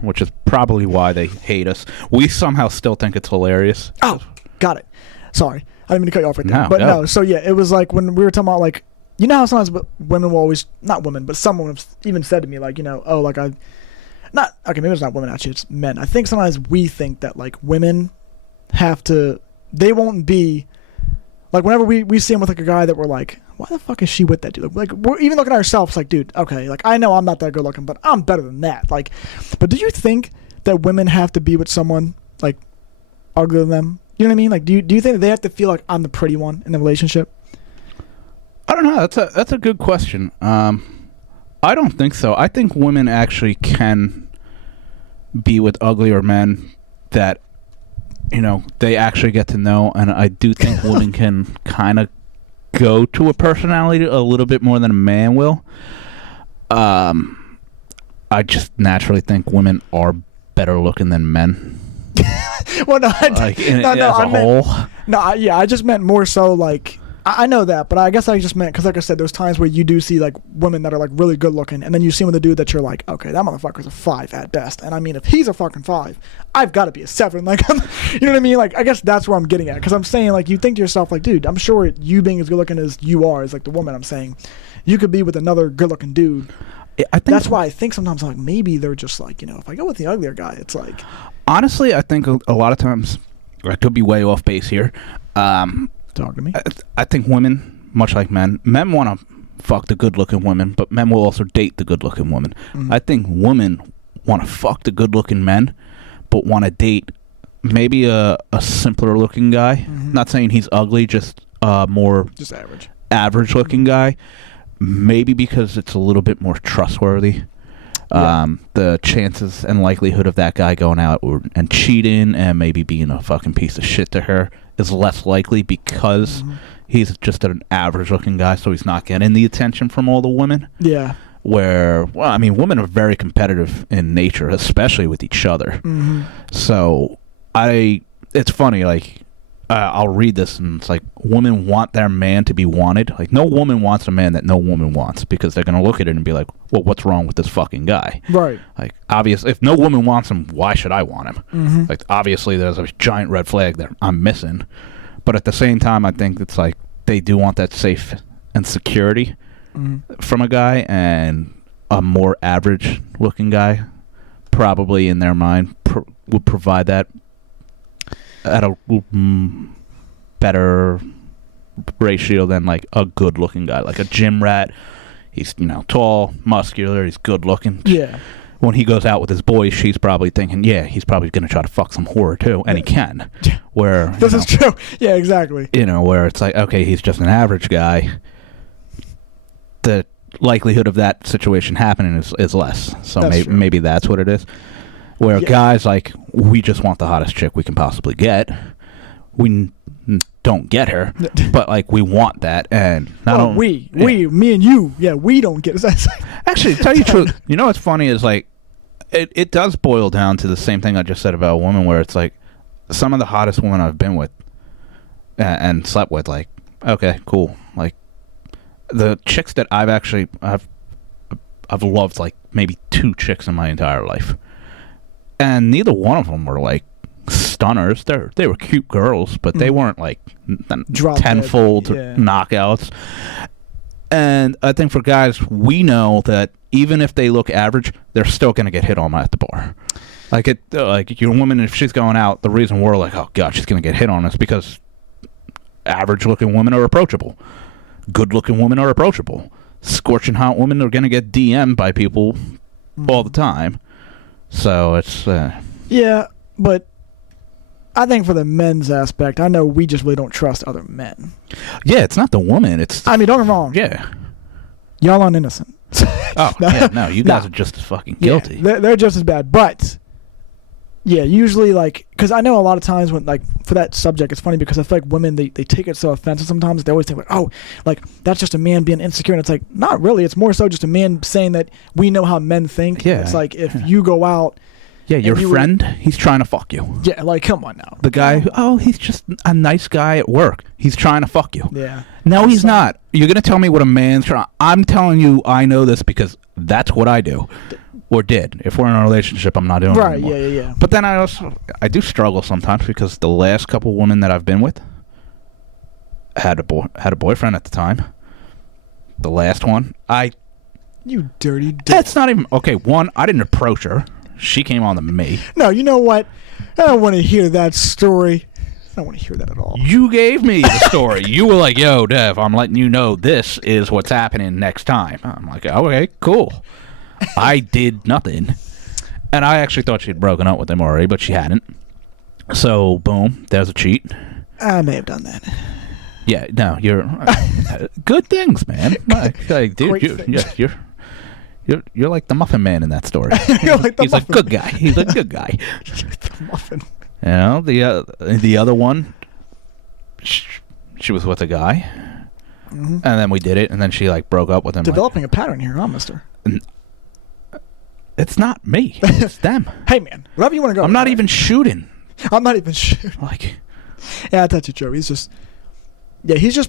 which is probably why they hate us. We somehow still think it's hilarious. Oh, got it. Sorry. I didn't mean to cut you off right there. No, But no. So yeah, it was like when we were talking about like, you know how sometimes women will always, not women, but someone even said to me like, oh, like maybe it's not women actually, it's men. I think sometimes we think that like women they won't be, like whenever we see them with like a guy that we're like, why the fuck is she with that dude? Like we're even looking at ourselves like, dude, okay, like I know I'm not that good looking, but I'm better than that. Like, but do you think that women have to be with someone like uglier than them? You know what I mean? Like, do you think that they have to feel like I'm the pretty one in the relationship? I don't know. That's a good question. I don't think so. I think women actually can be with uglier men that, they actually get to know, and I do think women can kind of go to a personality a little bit more than a man will. I just naturally think women are better looking than men. Well, no, I just meant more so like I know that, but I guess I just meant because, like I said, there's times where you do see like women that are like really good looking, and then you see with a dude that you're like, okay, that motherfucker's a 5 at best, and I mean, if he's a fucking 5, I've got to be a 7. Like, you know what I mean? Like, I guess that's where I'm getting at, because I'm saying like you think to yourself like, dude, I'm sure you being as good looking as you are, as like the woman, I'm saying, you could be with another good looking dude. I think that's why I think sometimes like maybe they're just like, if I go with the uglier guy, it's like. Honestly, I think a lot of times, I could be way off base here. Talk to me. I think women, much like men want to fuck the good-looking women, but men will also date the good-looking women. Mm-hmm. I think women want to fuck the good-looking men, but want to date maybe a simpler-looking guy. Mm-hmm. Not saying he's ugly, just just average-looking guy. Maybe because it's a little bit more trustworthy. Yeah. The chances and likelihood of that guy going out and cheating and maybe being a fucking piece of shit to her is less likely because he's just an average-looking guy, so he's not getting the attention from all the women. Yeah. Women are very competitive in nature, especially with each other. Mm-hmm. So, it's funny, like, I'll read this, and it's like, women want their man to be wanted. Like, no woman wants a man that no woman wants, because they're going to look at it and be like, well, what's wrong with this fucking guy? Right. Like, obviously, if no woman wants him, why should I want him? Mm-hmm. Like, obviously, there's a giant red flag that I'm missing. But at the same time, I think it's like, they do want that safe and security from a guy, and a more average-looking guy, probably in their mind, would provide that at a better ratio than like a good looking guy, like a gym rat. He's tall, muscular, he's good looking. Yeah. When he goes out with his boys, she's probably thinking, yeah, he's probably gonna try to fuck some whore too, and he can. Where this is true. Yeah, exactly. Where it's like, okay, he's just an average guy. The likelihood of that situation happening is less. So maybe that's what it is. Where guys, like, we just want the hottest chick we can possibly get. We don't get her, but, like, we want that. And me and you, we don't get it. Actually, to tell you the truth, what's funny is, like, it does boil down to the same thing I just said about women, where it's, like, some of the hottest women I've been with and slept with, like, okay, cool. Like, the chicks that I've loved, like, maybe 2 chicks in my entire life. And neither one of them were, like, stunners. They were cute girls, but they weren't, like, tenfold knockouts. And I think for guys, we know that even if they look average, they're still going to get hit on at the bar. Like, your woman, if she's going out, the reason we're like, oh, God, she's going to get hit on is because average-looking women are approachable. Good-looking women are approachable. Scorching hot women are going to get DM'd by people all the time. So it's yeah, but I think for the men's aspect, I know we just really don't trust other men. Yeah, it's not the woman. Don't get me wrong. Yeah, y'all aren't innocent. You guys are just as fucking guilty. Yeah, they're just as bad. But yeah, usually because I know a lot of times when for that subject, it's funny because I feel like women they take it so offensive sometimes. They always think that's just a man being insecure, and it's like not really. It's more so just a man saying that we know how men think. Yeah, it's like if you go out Yeah, your friend, he's trying to fuck you. Yeah, like, come on now. The guy, he's just a nice guy at work. He's trying to fuck you. Yeah. No, he's not. You're going to tell me what a man's trying. I'm telling you I know this because that's what I do. Or did. If we're in a relationship, I'm not doing it anymore. Right, yeah. But then I do struggle sometimes because the last couple women that I've been with had a boyfriend at the time. The last one, You dirty dick. That's not even... Okay, one, I didn't approach her. She came on to me. No, you know what? I don't want to hear that story. I don't want to hear that at all. You gave me the story. You were like, yo, Dev, I'm letting you know this is what's happening next time. I'm like, okay, cool. I did nothing. And I actually thought she'd broken up with him already, but she hadn't. So, boom, there's a cheat. I may have done that. Yeah, no, you're... good things, man. Like, dude, you're like the Muffin Man in that story. He's a good guy. He's a good guy. The muffin. You know, the other one, she was with a guy, and then we did it, and then she like broke up with him. Developing a pattern here, huh, mister? It's not me. It's them. Hey, man, wherever you want to go. I'm not even shooting. I'm not even shooting. Like, yeah, that's it, Joe. He's just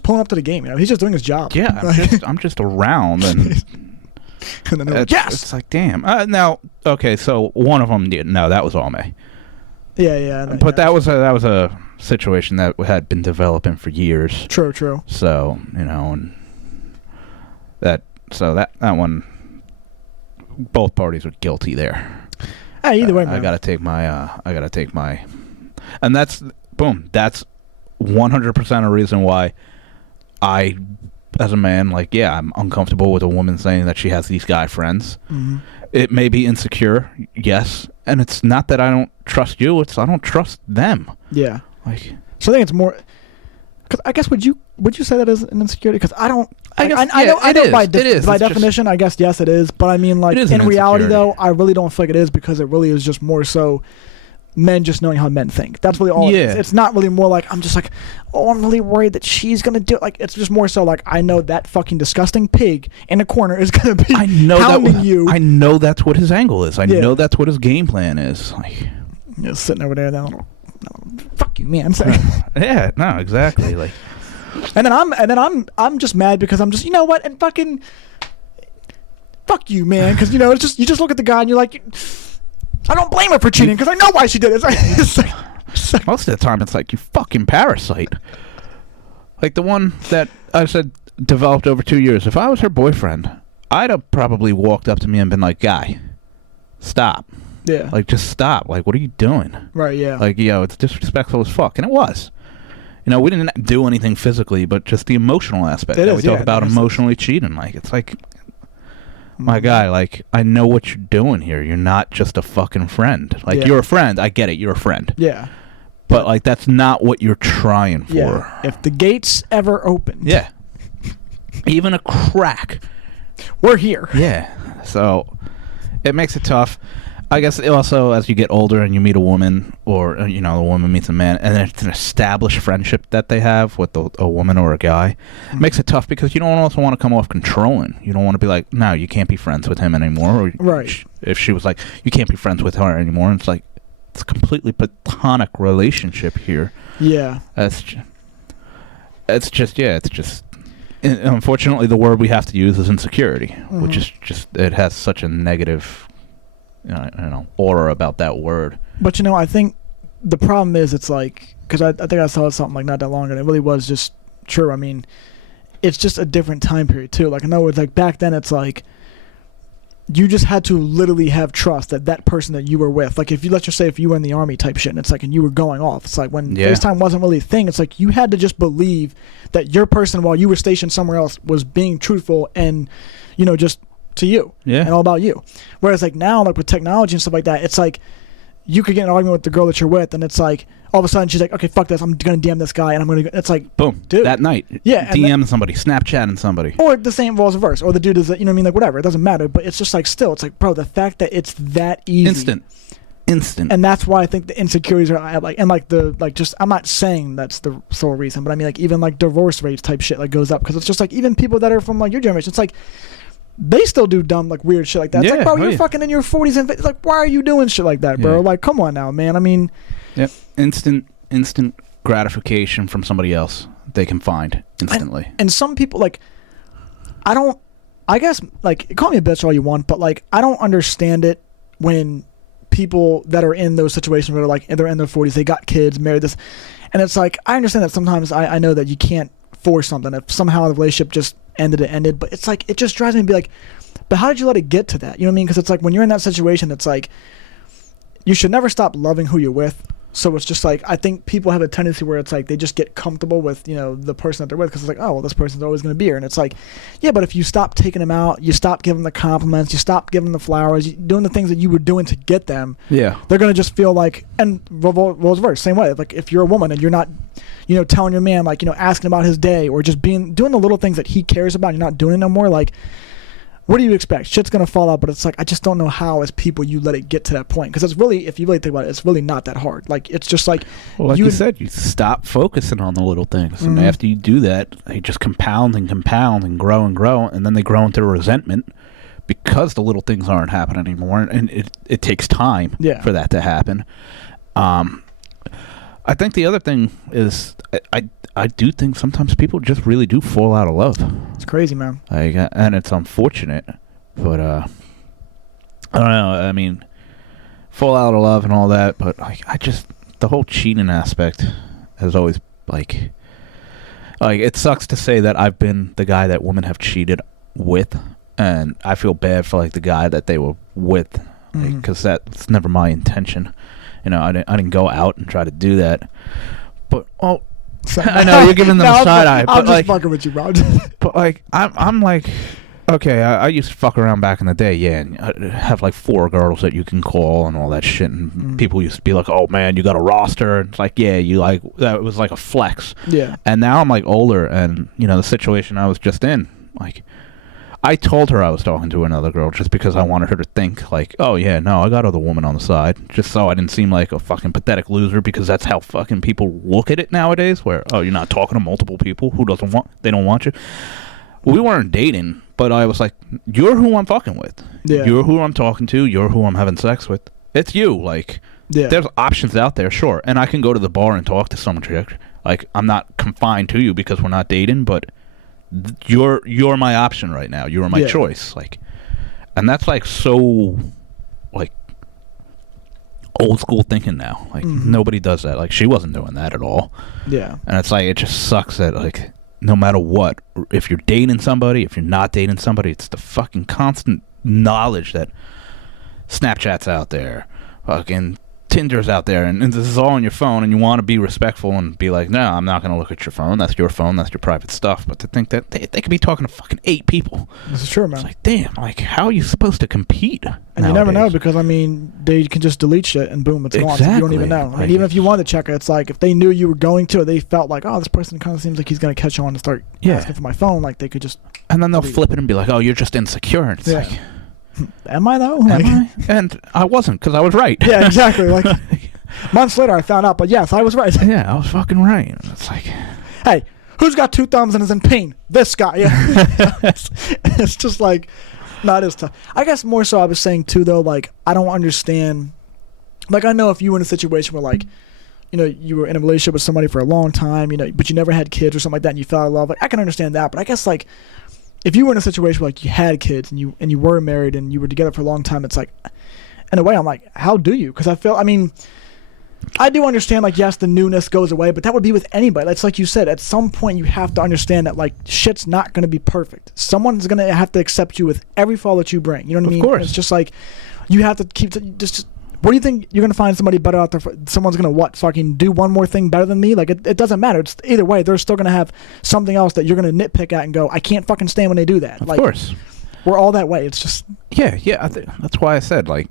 pulling up to the game. You know, he's just doing his job. Yeah, I'm just around and. And then like, yes! It's like, damn. Now, okay, so one of them, no, that was all me. Yeah. But that was a situation that had been developing for years. True. So, you know, and that one, both parties were guilty there. Hey, either way, man. I gotta take my, and that's 100% a reason why I, as a man, like, yeah, I'm uncomfortable with a woman saying that she has these guy friends. Mm-hmm. It may be insecure, yes, and it's not that I don't trust you, it's I don't trust them. Yeah. Like, so I think it's more, because I guess would you say that is an insecurity? Because I don't. I know by definition, I guess yes, it is. But I mean, like, in reality, though, I really don't feel like it is, because it really is just more so men just knowing how men think. That's really all it is. It's not really more like, I'm just like, oh, I'm really worried that she's going to do it. Like, it's just more so like, I know that fucking disgusting pig in the corner is going to be hounding you. I know that's what his angle is. I know that's what his game plan is. Like, just sitting over there, no, fuck you, man. Yeah, no, exactly. Like, and then I'm just mad because I'm just, you know what, and fucking fuck you, man, because, you know, it's just, you just look at the guy and you're like, I don't blame her for cheating because I know why she did it. It's like, most of the time, it's like, you fucking parasite. Like the one that I said developed over 2 years. If I was her boyfriend, I'd have probably walked up to me and been like, guy, stop. Yeah. Like, just stop. Like, what are you doing? Right, yeah. Like, yo, it's disrespectful as fuck. And it was. You know, we didn't do anything physically, but just the emotional aspect. We talk about emotionally cheating. Like, it's like, my guy, like, I know what you're doing here. You're not just a fucking friend. Like, you're a friend. I get it. You're a friend. Yeah. But, like, that's not what you're trying for. Yeah. If the gates ever opened. Yeah. Even a crack. We're here. Yeah. So, it makes it tough. I guess also, as you get older and you meet a woman, or, you know, a woman meets a man, and it's an established friendship that they have with a woman or a guy, it makes it tough because you don't also want to come off controlling. You don't want to be like, no, you can't be friends with him anymore. Or right. If she was like, you can't be friends with her anymore, it's like, it's a completely platonic relationship here. Yeah. It's just, unfortunately, the word we have to use is insecurity, which is just, it has such a negative, aura about that word. But, you know, I think the problem is, it's like, because I think I saw something like not that long ago, and it really was just true. I mean, it's just a different time period, too. Like, in other words, like, back then, it's like, you just had to literally have trust that person that you were with, like, if you, let's just say, if you were in the army type shit, and it's like, and you were going off, it's like, when FaceTime wasn't really a thing, it's like, you had to just believe that your person, while you were stationed somewhere else, was being truthful and, you know, just to you and all about you. Whereas, like, now, like, with technology and stuff like that, it's like, you could get in an argument with the girl that you're with, and it's like, all of a sudden she's like, okay, fuck this, I'm gonna DM this guy, and I'm gonna, it's like, boom, dude, that night, DM somebody, Snapchatting somebody, or the same vice versa, or the dude is, you know what I mean, like, whatever, it doesn't matter, but it's just like, still, it's like, bro, the fact that it's that easy, instant, and that's why I think the insecurities are like, and like the, like, just, I'm not saying that's the sole reason, but I mean, like, even like divorce rates type shit like goes up, because it's just like, even people that are from like your generation, it's like, they still do dumb, like, weird shit like that. It's like, bro, you're fucking in your 40s and 50s. Like, why are you doing shit like that, bro? Yeah. Like, come on now, man. I mean... Yep. Instant gratification from somebody else they can find instantly. And some people, like... I guess, like, call me a bitch all you want, but, like, I don't understand it when people that are in those situations where, like, they're in their 40s, they got kids, married this... And it's like, I understand that sometimes I know that you can't force something. If somehow the relationship just ended, it ended. But it's like, it just drives me to be like, but how did you let it get to that? You know what I mean? Because it's like, when you're in that situation, it's like, you should never stop loving who you're with. So it's just like, I think people have a tendency where it's like, they just get comfortable with, you know, the person that they're with. Because it's like, oh, well, this person's always going to be here. And it's like, yeah, but if you stop taking them out, you stop giving them the compliments, you stop giving them the flowers, you doing the things that you were doing to get them. Yeah. They're going to just feel like, and roles reverse, same way. Like, if you're a woman and you're not, you know, telling your man, like, you know, asking about his day or just doing the little things that he cares about, and you're not doing it no more, like, what do you expect? Shit's going to fall out, but it's like, I just don't know how as people you let it get to that point. Because it's really, if you really think about it, it's really not that hard. Like, it's just like... Well, like you said, you stop focusing on the little things. And after you do that, they just compound and grow, and then they grow into resentment because the little things aren't happening anymore. And it takes time for that to happen. I think the other thing is... I do think sometimes people just really do fall out of love. It's crazy, man. Like, and it's unfortunate, but I don't know. I mean, fall out of love and all that, but like, the whole cheating aspect has always like it sucks to say that I've been the guy that women have cheated with, and I feel bad for like the guy that they were with, because that's never my intention. You know, I didn't go out and try to do that, but I know you're giving them a side eye, but I'm just fucking with you, bro. But like, I'm like, okay, I used to fuck around back in the day, and I'd have like 4 girls that you can call and all that shit, and people used to be like, oh man, you got a roster, and it's like, yeah, you like, that was like a flex. Yeah. And now I'm like older, and you know, the situation I was just in, like, I told her I was talking to another girl just because I wanted her to think like, oh yeah, no, I got other women on the side, just so I didn't seem like a fucking pathetic loser, because that's how fucking people look at it nowadays, where, oh, you're not talking to multiple people, they don't want you. We weren't dating, but I was like, you're who I'm fucking with. Yeah. You're who I'm talking to, you're who I'm having sex with. It's you, like, there's options out there, sure, and I can go to the bar and talk to some chick. Like, I'm not confined to you because we're not dating, but you're my option right now. You're my choice. Like, and that's like so like old school thinking now. Like, nobody does that. Like, she wasn't doing that at all. Yeah. And it's like, it just sucks that like, no matter what, if you're dating somebody, if you're not dating somebody, it's the fucking constant knowledge that Snapchat's out there, fucking Tinder's out there, and this is all on your phone, and you want to be respectful and be like, no, I'm not going to look at your phone. That's your phone. That's your private stuff. But to think that they could be talking to fucking 8 people. This is true, man. It's like, damn, like, how are you supposed to compete And nowadays? You never know, because, I mean, they can just delete shit, and boom, it's gone. So you don't even know. Like, and even if you wanted to check it, it's like, if they knew you were going to, or they felt like, oh, this person kind of seems like he's going to catch on and start asking for my phone, like, they could just... And then they'll flip it and be like, oh, you're just insecure. And it's like... Am I, though? Like, am I? And I wasn't, because I was right. Yeah, exactly. Like... Months later, I found out, but yes, I was right. Yeah, I was fucking right. It's like, hey, who's got 2 thumbs and is in pain? This guy. Yeah. It's just like, no, it is tough. I guess more so I was saying, too, though, like, I don't understand. Like, I know if you were in a situation where, like, you know, you were in a relationship with somebody for a long time, you know, but you never had kids or something like that, and you fell in love, like, I can understand that. But I guess, like, if you were in a situation where, like, you had kids and you were married and you were together for a long time, it's like, in a way, I'm like, how do you? Because I mean... I do understand, like, yes, the newness goes away, but that would be with anybody. That's like you said, at some point you have to understand that, like, shit's not going to be perfect. Someone's going to have to accept you with every flaw that you bring. You know what I mean? Of course. It's just like, you have to keep, just what do you think, you're going to find somebody better out there, someone's going to fucking do one more thing better than me? Like, it doesn't matter. It's either way, they're still going to have something else that you're going to nitpick at and go, I can't fucking stand when they do that. Of like, course. We're all that way. It's just... Yeah, that's why I said, like,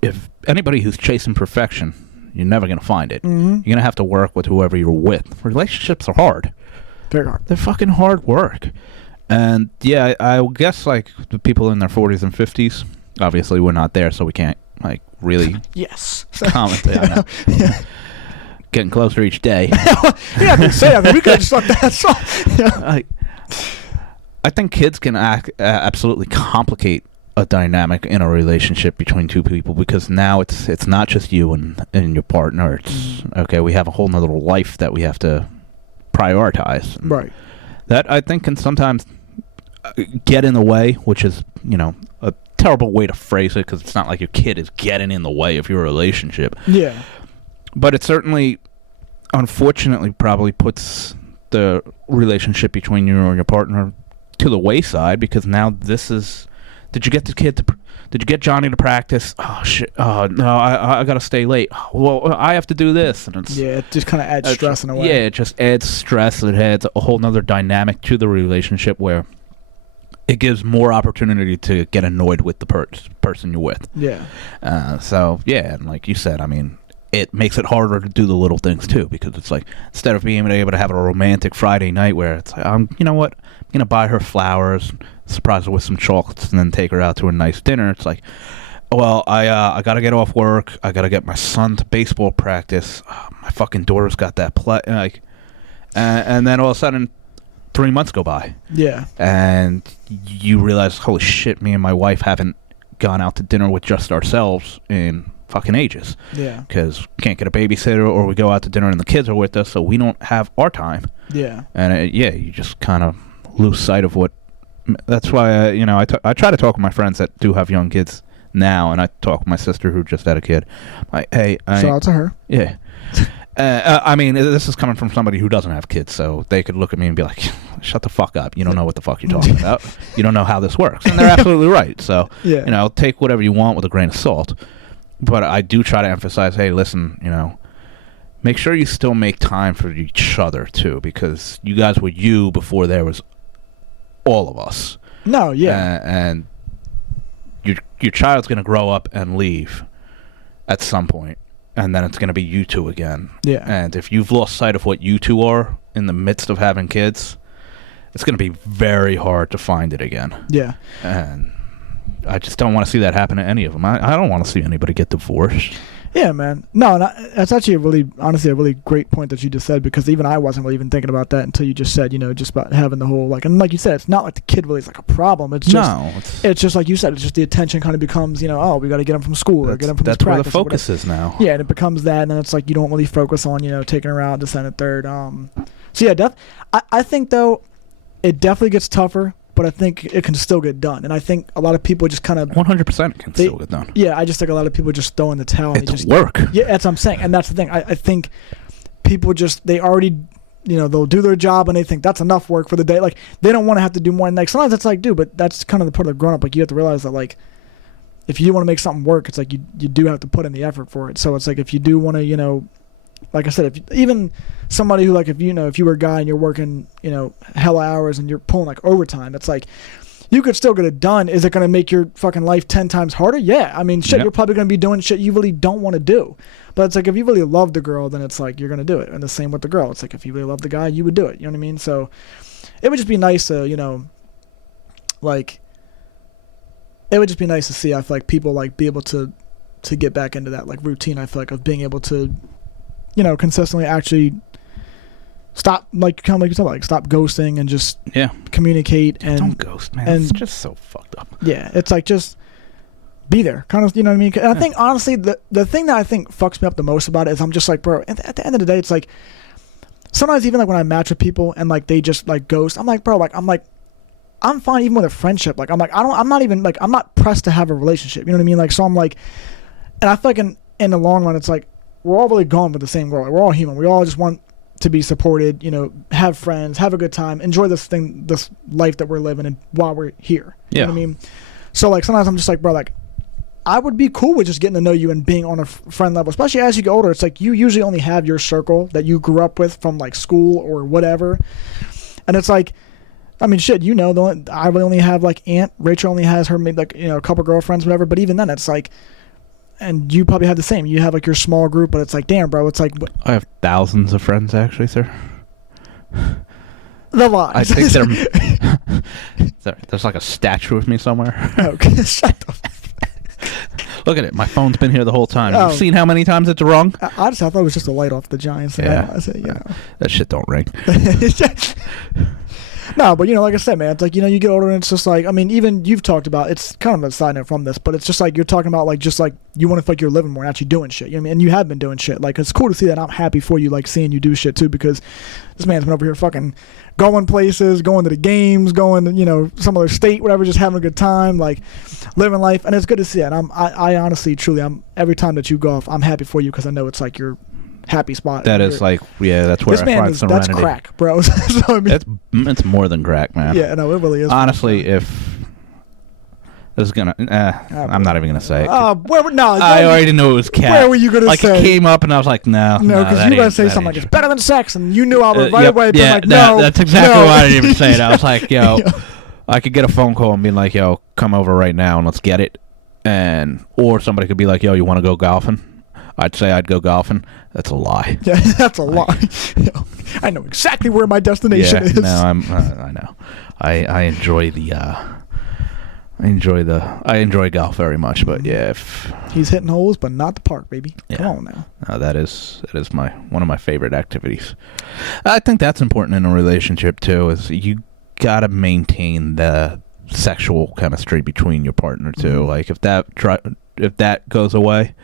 if anybody who's chasing perfection... You're never going to find it. You're going to have to work with whoever you're with. Relationships are hard. Very hard. They're fucking hard work. And, yeah, I guess, like, the people in their 40s and 50s, obviously we're not there, so we can't, like, really comment. I know. Yeah. Getting closer each day. Yeah, I didn't say that. We could have just thought that. I think kids can absolutely complicate a dynamic in a relationship between two people, because now it's not just you and your partner. It's okay, we have a whole nother life that we have to prioritize. Right. That I think can sometimes get in the way, which is, a terrible way to phrase it, because it's not like your kid is getting in the way of your relationship. Yeah. But it certainly, unfortunately, probably puts the relationship between you and your partner to the wayside, because now this is... Did you get Johnny to practice? Oh shit! Oh no, I gotta stay late. Well, I have to do this, and it just kind of adds stress in a way. Yeah, it just adds stress. It adds a whole nother dynamic to the relationship where it gives more opportunity to get annoyed with the person you're with. Yeah. So yeah, and like you said, I mean, it makes it harder to do the little things too, because it's like, instead of being able to have a romantic Friday night where it's like, you know what, I'm gonna buy her flowers, surprise her with some chocolates, and then take her out to a nice dinner. It's like, well, I gotta get off work, I gotta get my son to baseball practice, my fucking daughter's got that play, and then all of a sudden 3 months go by. Yeah. And you realize, holy shit, me and my wife haven't gone out to dinner with just ourselves in fucking ages. Yeah. Because we can't get a babysitter, or we go out to dinner and the kids are with us, so we don't have our time. Yeah. And you just kind of lose sight of what... That's why, I try to talk with my friends that do have young kids now, and I talk with my sister who just had a kid. Shout out to her. Yeah. I mean, this is coming from somebody who doesn't have kids, so they could look at me and be like, shut the fuck up. You don't know what the fuck you're talking about. You don't know how this works. And they're absolutely right. So, take whatever you want with a grain of salt. But I do try to emphasize, hey, listen, make sure you still make time for each other, too, because you guys were you before there was all of us. No, yeah. And your child's going to grow up and leave at some point, and then it's going to be you two again. Yeah. And if you've lost sight of what you two are in the midst of having kids, it's going to be very hard to find it again. Yeah. And I just don't want to see that happen to any of them. I don't want to see anybody get divorced. Yeah, man. No, that's actually a really great point that you just said, because even I wasn't really even thinking about that until you just said, just about having the whole, and like you said, it's not like the kid really is like a problem. It's just, it's just like you said, it's just the attention kind of becomes, we got to get him from school or get him from this practice. That's where the focus is now. Yeah, and it becomes that, and then it's like you don't really focus on, taking her out, this and the third. So yeah, I think though, it definitely gets tougher, but I think it can still get done. And I think a lot of people just kind of... 100% can still get done. Yeah, I just think a lot of people just throw in the towel. It doesn't work. Yeah, that's what I'm saying. And that's the thing. I think people just... They already... they'll do their job and they think that's enough work for the day. Like, they don't want to have to do more. And sometimes it's like, dude, but that's kind of the part of the grown-up. Like, you have to realize that, if you want to make something work, it's like you do have to put in the effort for it. So it's like if you do want to, like I said, even somebody who, if you were a guy and you're working, hella hours and you're pulling overtime, it's like you could still get it done. Is it going to make your fucking life 10 times harder? Yeah. I mean, shit, You're probably going to be doing shit you really don't want to do. But it's like if you really love the girl, then it's like you're going to do it. And the same with the girl. It's like if you really love the guy, you would do it. You know what I mean? So it would just be nice to, it would just be nice to see, I feel like, people be able to get back into that routine, I feel like, of being able to consistently actually stop, kind of like you said, stop ghosting and just communicate. And don't ghost, man. It's just so fucked up. Yeah, it's like just be there, kind of, you know what I mean? And I think, honestly, the thing that I think fucks me up the most about it is I'm just like, bro, at the end of the day, it's like, sometimes even when I match with people and they just ghost, I'm like, bro, I'm fine even with a friendship. I'm not pressed to have a relationship, you know what I mean? So I'm like, and I feel like in the long run, it's like, we're all really going for the same goal. We're all human. We all just want to be supported, have friends, have a good time, enjoy this life that we're living in while we're here. You know what I mean? So sometimes I'm just like, bro, I would be cool with just getting to know you and being on a friend level, especially as you get older. It's like you usually only have your circle that you grew up with from school or whatever. And it's like, I mean, shit, I really only have Aunt Rachel only has her maybe a couple girlfriends, whatever. But even then, it's like, and you probably have the same. You have your small group, but it's like, damn, bro, it's like... I have thousands of friends, actually, sir. The lies. I think there's a statue of me somewhere. Okay, shut the Look at it. My phone's been here the whole time. Oh. You've seen how many times it's rung? I thought it was just a light off the Giants. Yeah. I said, That shit don't ring. No, but like I said, man, it's like you get older and it's just like, I mean, even you've talked about, it's kind of a side note from this, but it's just like you're talking about like just like you want to feel like you're living more and actually doing shit. You know what I mean? And you have been doing shit. Like it's cool to see that. I'm happy for you, like seeing you do shit too, because this man's been over here fucking going places, going to the games, going to some other state, whatever, just having a good time, like living life, and it's good to see it. And I honestly, truly, every time that you go off, I'm happy for you because I know it's like your happy spot. That is like, that's where this I man find serenity. That's crack, bro. So, I mean, it's more than crack, man. Yeah, no, it really is. Honestly, if this is gonna, I'm not even gonna say it. I already knew it was cat. Where were you gonna say? Like it came up and I was like, no, because you were gonna say something like it's better than sex, and you knew I would right away. Yeah, like, no, that's exactly why I didn't even say it. I was like, yo, I could get a phone call and be like, yo, come over right now and let's get it, or somebody could be like, yo, you want to go golfing? I'd say I'd go golfing. That's a lie. Yeah, that's a lie. I know exactly where my destination is. No, I know. I enjoy I enjoy golf very much, but yeah, if he's hitting holes, but not the park, baby. Yeah. Come on now. That is one of my favorite activities. I think that's important in a relationship too. Is you gotta maintain the sexual chemistry between your partner too. Mm-hmm. Like if that goes away.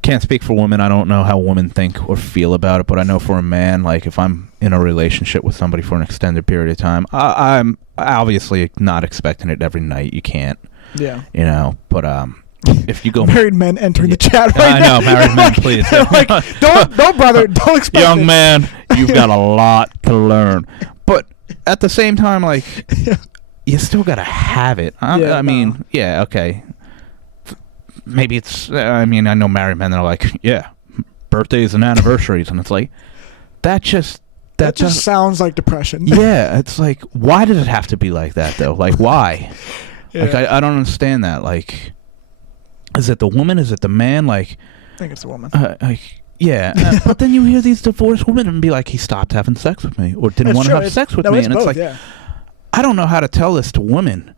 Can't speak for women. I don't know how women think or feel about it, but I know for a man, like if I'm in a relationship with somebody for an extended period of time, I'm obviously not expecting it every night. You can't. Yeah. But if you go married men entering the chat right now. I know, married men, please. Like, don't brother, don't expect young man, you've got a lot to learn. But at the same time, like you still gotta have it. I mean, yeah, okay. Maybe it's, I know married men that are like, yeah, birthdays and anniversaries, and it's like, that just sounds like depression. Yeah, it's like, why does it have to be like that, though? Like, why? Yeah. Like, I don't understand that. Like, is it the woman? Is it the man? Like, I think it's the woman. Yeah, but then you hear these divorced women and be like, he stopped having sex with me, or didn't want to have sex with me, and it's like, I don't know how to tell this to women.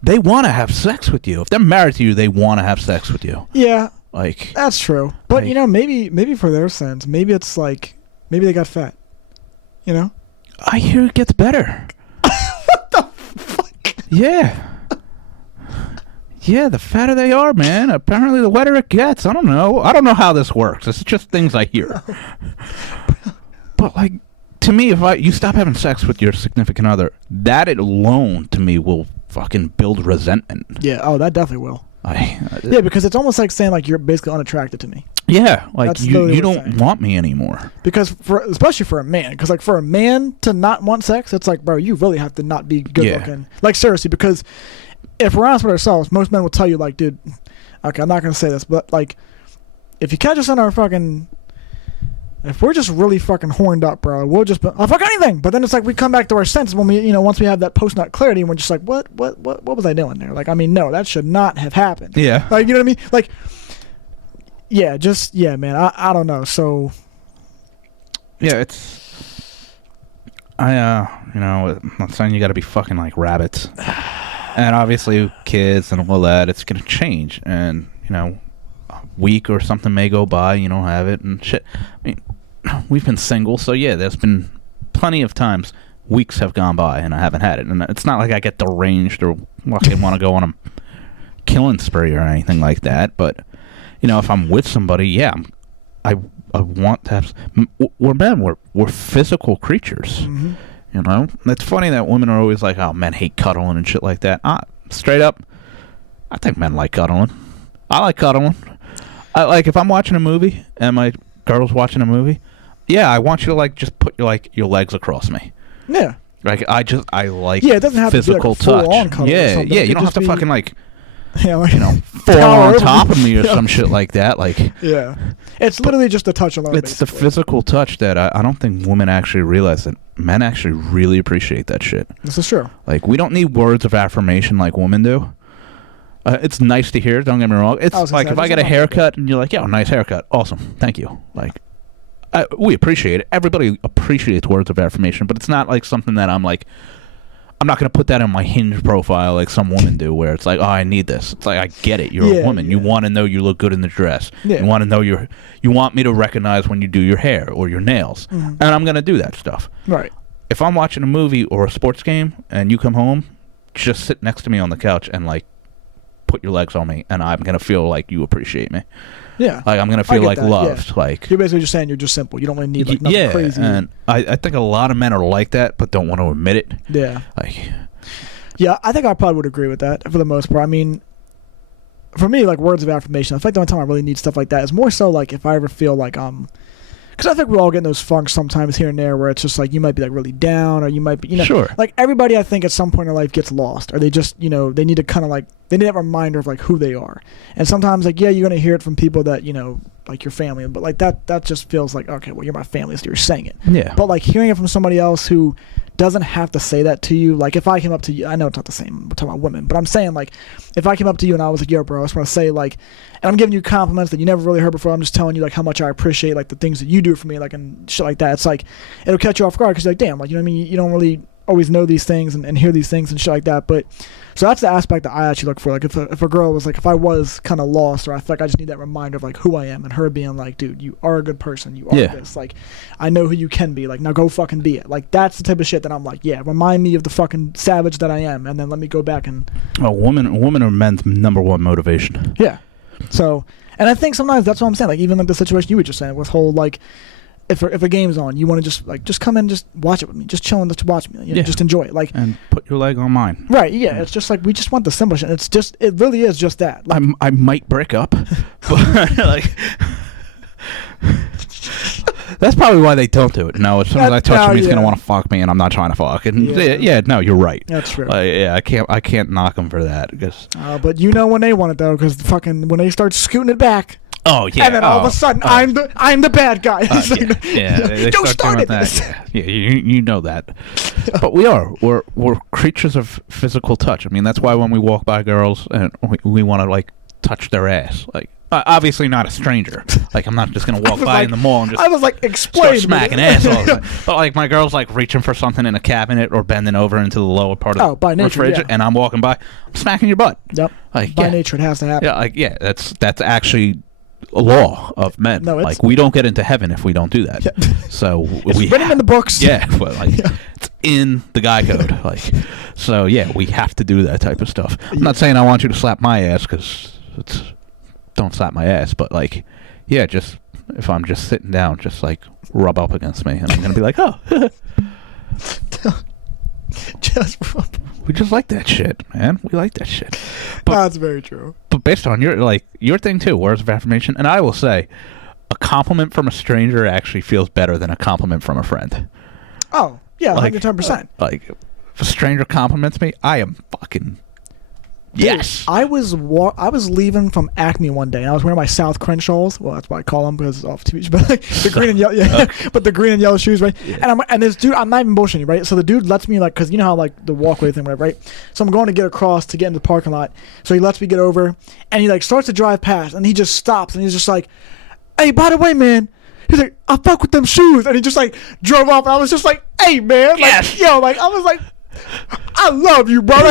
They want to have sex with you. If they're married to you, they want to have sex with you. Yeah. Like, that's true. But, maybe for their sense, maybe it's like, maybe they got fat. I hear it gets better. What the fuck? Yeah. Yeah, the fatter they are, man. Apparently the wetter it gets. I don't know. I don't know how this works. It's just things I hear. But, like, to me, if you stop having sex with your significant other, that alone, to me, will fucking build resentment. Yeah, that definitely will. Yeah, because it's almost like saying like you're basically unattracted to me. Yeah, like you don't want me anymore. Because especially for a man, because like for a man to not want sex, it's like, bro, you really have to not be good looking. Like seriously, because if we're honest with ourselves, most men will tell you like, dude, okay, I'm not gonna say this, but like, if you catch us on our fucking, if we're just really fucking horned up, bro, we'll just I'll fuck anything. But then it's like we come back to our senses when we, once we have that post-nut clarity, and we're just like, what was I doing there? Like, I mean, no, that should not have happened. Yeah. Like, you know what I mean? Like, yeah, man, I don't know. So, yeah, it's, I'm not saying you got to be fucking like rabbits, and obviously kids and all that, it's gonna change, and a week or something may go by, you don't have it and shit. I mean, we've been single, so yeah, there's been plenty of times weeks have gone by and I haven't had it, and it's not like I get deranged or fucking want to go on a killing spree or anything like that. But if I'm with somebody, yeah, I want to have. We're men. We're physical creatures. Mm-hmm. It's funny that women are always like, oh, men hate cuddling and shit like that. Straight up, I think men like cuddling. I like cuddling. Like if I'm watching a movie and my girl's watching a movie, yeah, I want you to like just put your legs across me. Yeah. Like I like it doesn't have physical to be like a touch. cuddle Yeah, or yeah. You don't have to fucking like, fall on top of me or some shit like that. Like, yeah, it's literally just a touch alone. It's basically the physical touch that I don't think women actually realize that men actually really appreciate that shit. This is true. like we don't need words of affirmation like women do. It's nice to hear. Don't get me wrong. It's like if I get a haircut and you're like, "Yo, nice haircut, awesome, thank you." Like, we appreciate it. Everybody appreciates words of affirmation, but it's not like something that I'm like, I'm not gonna put that in my Hinge profile like some women do, where it's like, "Oh, I need this." It's like, I get it. You're a woman. Yeah. You want to know you look good in the dress. Yeah. You want to know you want me to recognize when you do your hair or your nails, and I'm gonna do that stuff. Right. if I'm watching a movie or a sports game and you come home, just sit next to me on the couch and like put your legs on me, and I'm gonna feel like you appreciate me. Yeah, like I'm gonna feel like that, loved. Yeah. Like you're basically just saying you're just simple. You don't really need like nothing crazy. And I think a lot of men are like that, but don't want to admit it. Yeah, like yeah, I think I probably would agree with that for the most part. I mean, for me, like words of affirmation, I think the only time I really need stuff like that is more so like if I ever feel like because I think we all get in those funks sometimes here and there where it's just like you might be like really down, or you might be, you know, sure. Like everybody I think at some point in their life gets lost, or they just, you know, they need to kind of like, they need to have a reminder of like who they are. And sometimes like, yeah, you're going to hear it from people that, you know, like your family, but like that just feels like, okay, well, you're my family, so you're saying it. Yeah. But like hearing it from somebody else who doesn't have to say that to you, like if I came up to you, I know it's not the same, we're talking about women, but I'm saying like, if I came up to you and I was like, yo, bro, I just want to say like, and I'm giving you compliments that you never really heard before, I'm just telling you like how much I appreciate like the things that you do for me, like and shit like that. It's like, it'll catch you off guard because you're like, damn, like, you know what I mean? You don't really always know these things and hear these things and shit like that. But so that's the aspect that I actually look for. Like if a girl was like, if I was kind of lost, or I feel like I just need that reminder of like who I am, and her being like, dude, you are a good person, you are this, like I know who you can be, like now go fucking be it. Like that's the type of shit that I'm like, yeah, remind me of the fucking savage that I am, and then let me go back and women are men's number one motivation. Yeah. So, and I think sometimes that's what I'm saying, like even like the situation you were just saying with whole like if a game's on, you want to just come in and just watch it with me, just chill and just watch me, you know, just enjoy it, like, and put your leg on mine. Right? Yeah, it's just like we just want the simple shit. It really is just that. Like, I might break up, but like that's probably why they don't do it. No, as soon as I touch him, he's gonna want to fuck me, and I'm not trying to fuck. And no, you're right. That's true. I can't knock them for that because. But you know when they want it though, because fucking when they start scooting it back. Oh yeah, and then all of a sudden I'm the bad guy. They don't start it. Yeah, you know that. But we're creatures of physical touch. I mean, that's why when we walk by girls and we want to like touch their ass, like obviously not a stranger. Like I'm not just gonna walk by in the mall and just. I was like, explain. Start smacking ass all the time. But like my girl's like reaching for something in a cabinet or bending over into the lower part of by the nature, refrigerator, and I'm walking by, I'm smacking your butt. Yep. Like by nature, it has to happen. Yeah, that's actually a law of men. No, like we don't get into heaven if we don't do that. Yeah. So it's written in the books. Yeah, but like it's in the guy code. Like, so yeah, we have to do that type of stuff. I'm not saying I want you to slap my ass because don't slap my ass, but like, yeah, just if I'm just sitting down, just like rub up against me, and I'm gonna be like, oh, just rub. We just like that shit, man. We like that shit. But, that's very true. But based on your thing too, words of affirmation, and I will say, a compliment from a stranger actually feels better than a compliment from a friend. Oh yeah, 110%. Like, if a stranger compliments me, I am fucking. Yes. I was leaving from Acme one day, and I was wearing my South Crenshaws. Well, that's what I call them because it's off TV. But like the green and yellow, but the green and yellow shoes, right? Yeah. And this dude, I'm not even bullshitting you, right? So the dude lets me because you know how like the walkway thing, whatever, right? So I'm going to get across to get into the parking lot. So he lets me get over, and he like starts to drive past, and he just stops, and he's just like, "Hey, by the way, man." He's like, "I fuck with them shoes," and he just like drove off. And I was just like, "Hey, man, like, yes. yo, like I was like." I love you, brother.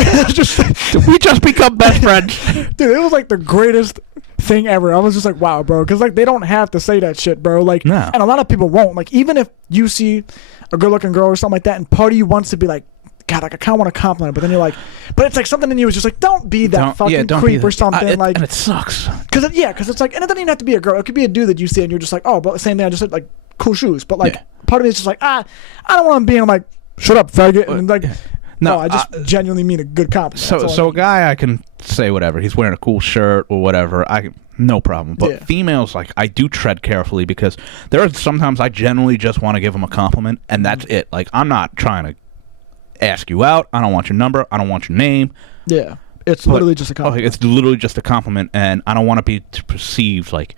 We just become best friends. Dude, it was like the greatest thing ever. I was just like, wow, bro. Because like they don't have to say that shit, bro. Like, no. And a lot of people won't. Like, even if you see a good-looking girl or something like that, and part of you wants to be like, God, like I kind of want to compliment her, but then you're like, but it's like something in you is just like, don't be that fucking creep or something. And it sucks. Because it's like, and it doesn't even have to be a girl. It could be a dude that you see, and you're just like, oh, but same thing. I just said like cool shoes, but like part of me is just like, I don't want to be. And I'm like, shut up, faggot, and like. No, I just genuinely mean a good compliment. So a guy, I can say whatever. He's wearing a cool shirt or whatever. No problem. But females, like, I do tread carefully because there are sometimes I generally just want to give them a compliment, and that's it. Like, I'm not trying to ask you out. I don't want your number. I don't want your name. Yeah, it's literally just a compliment. It's literally just a compliment, and I don't want to be perceived like,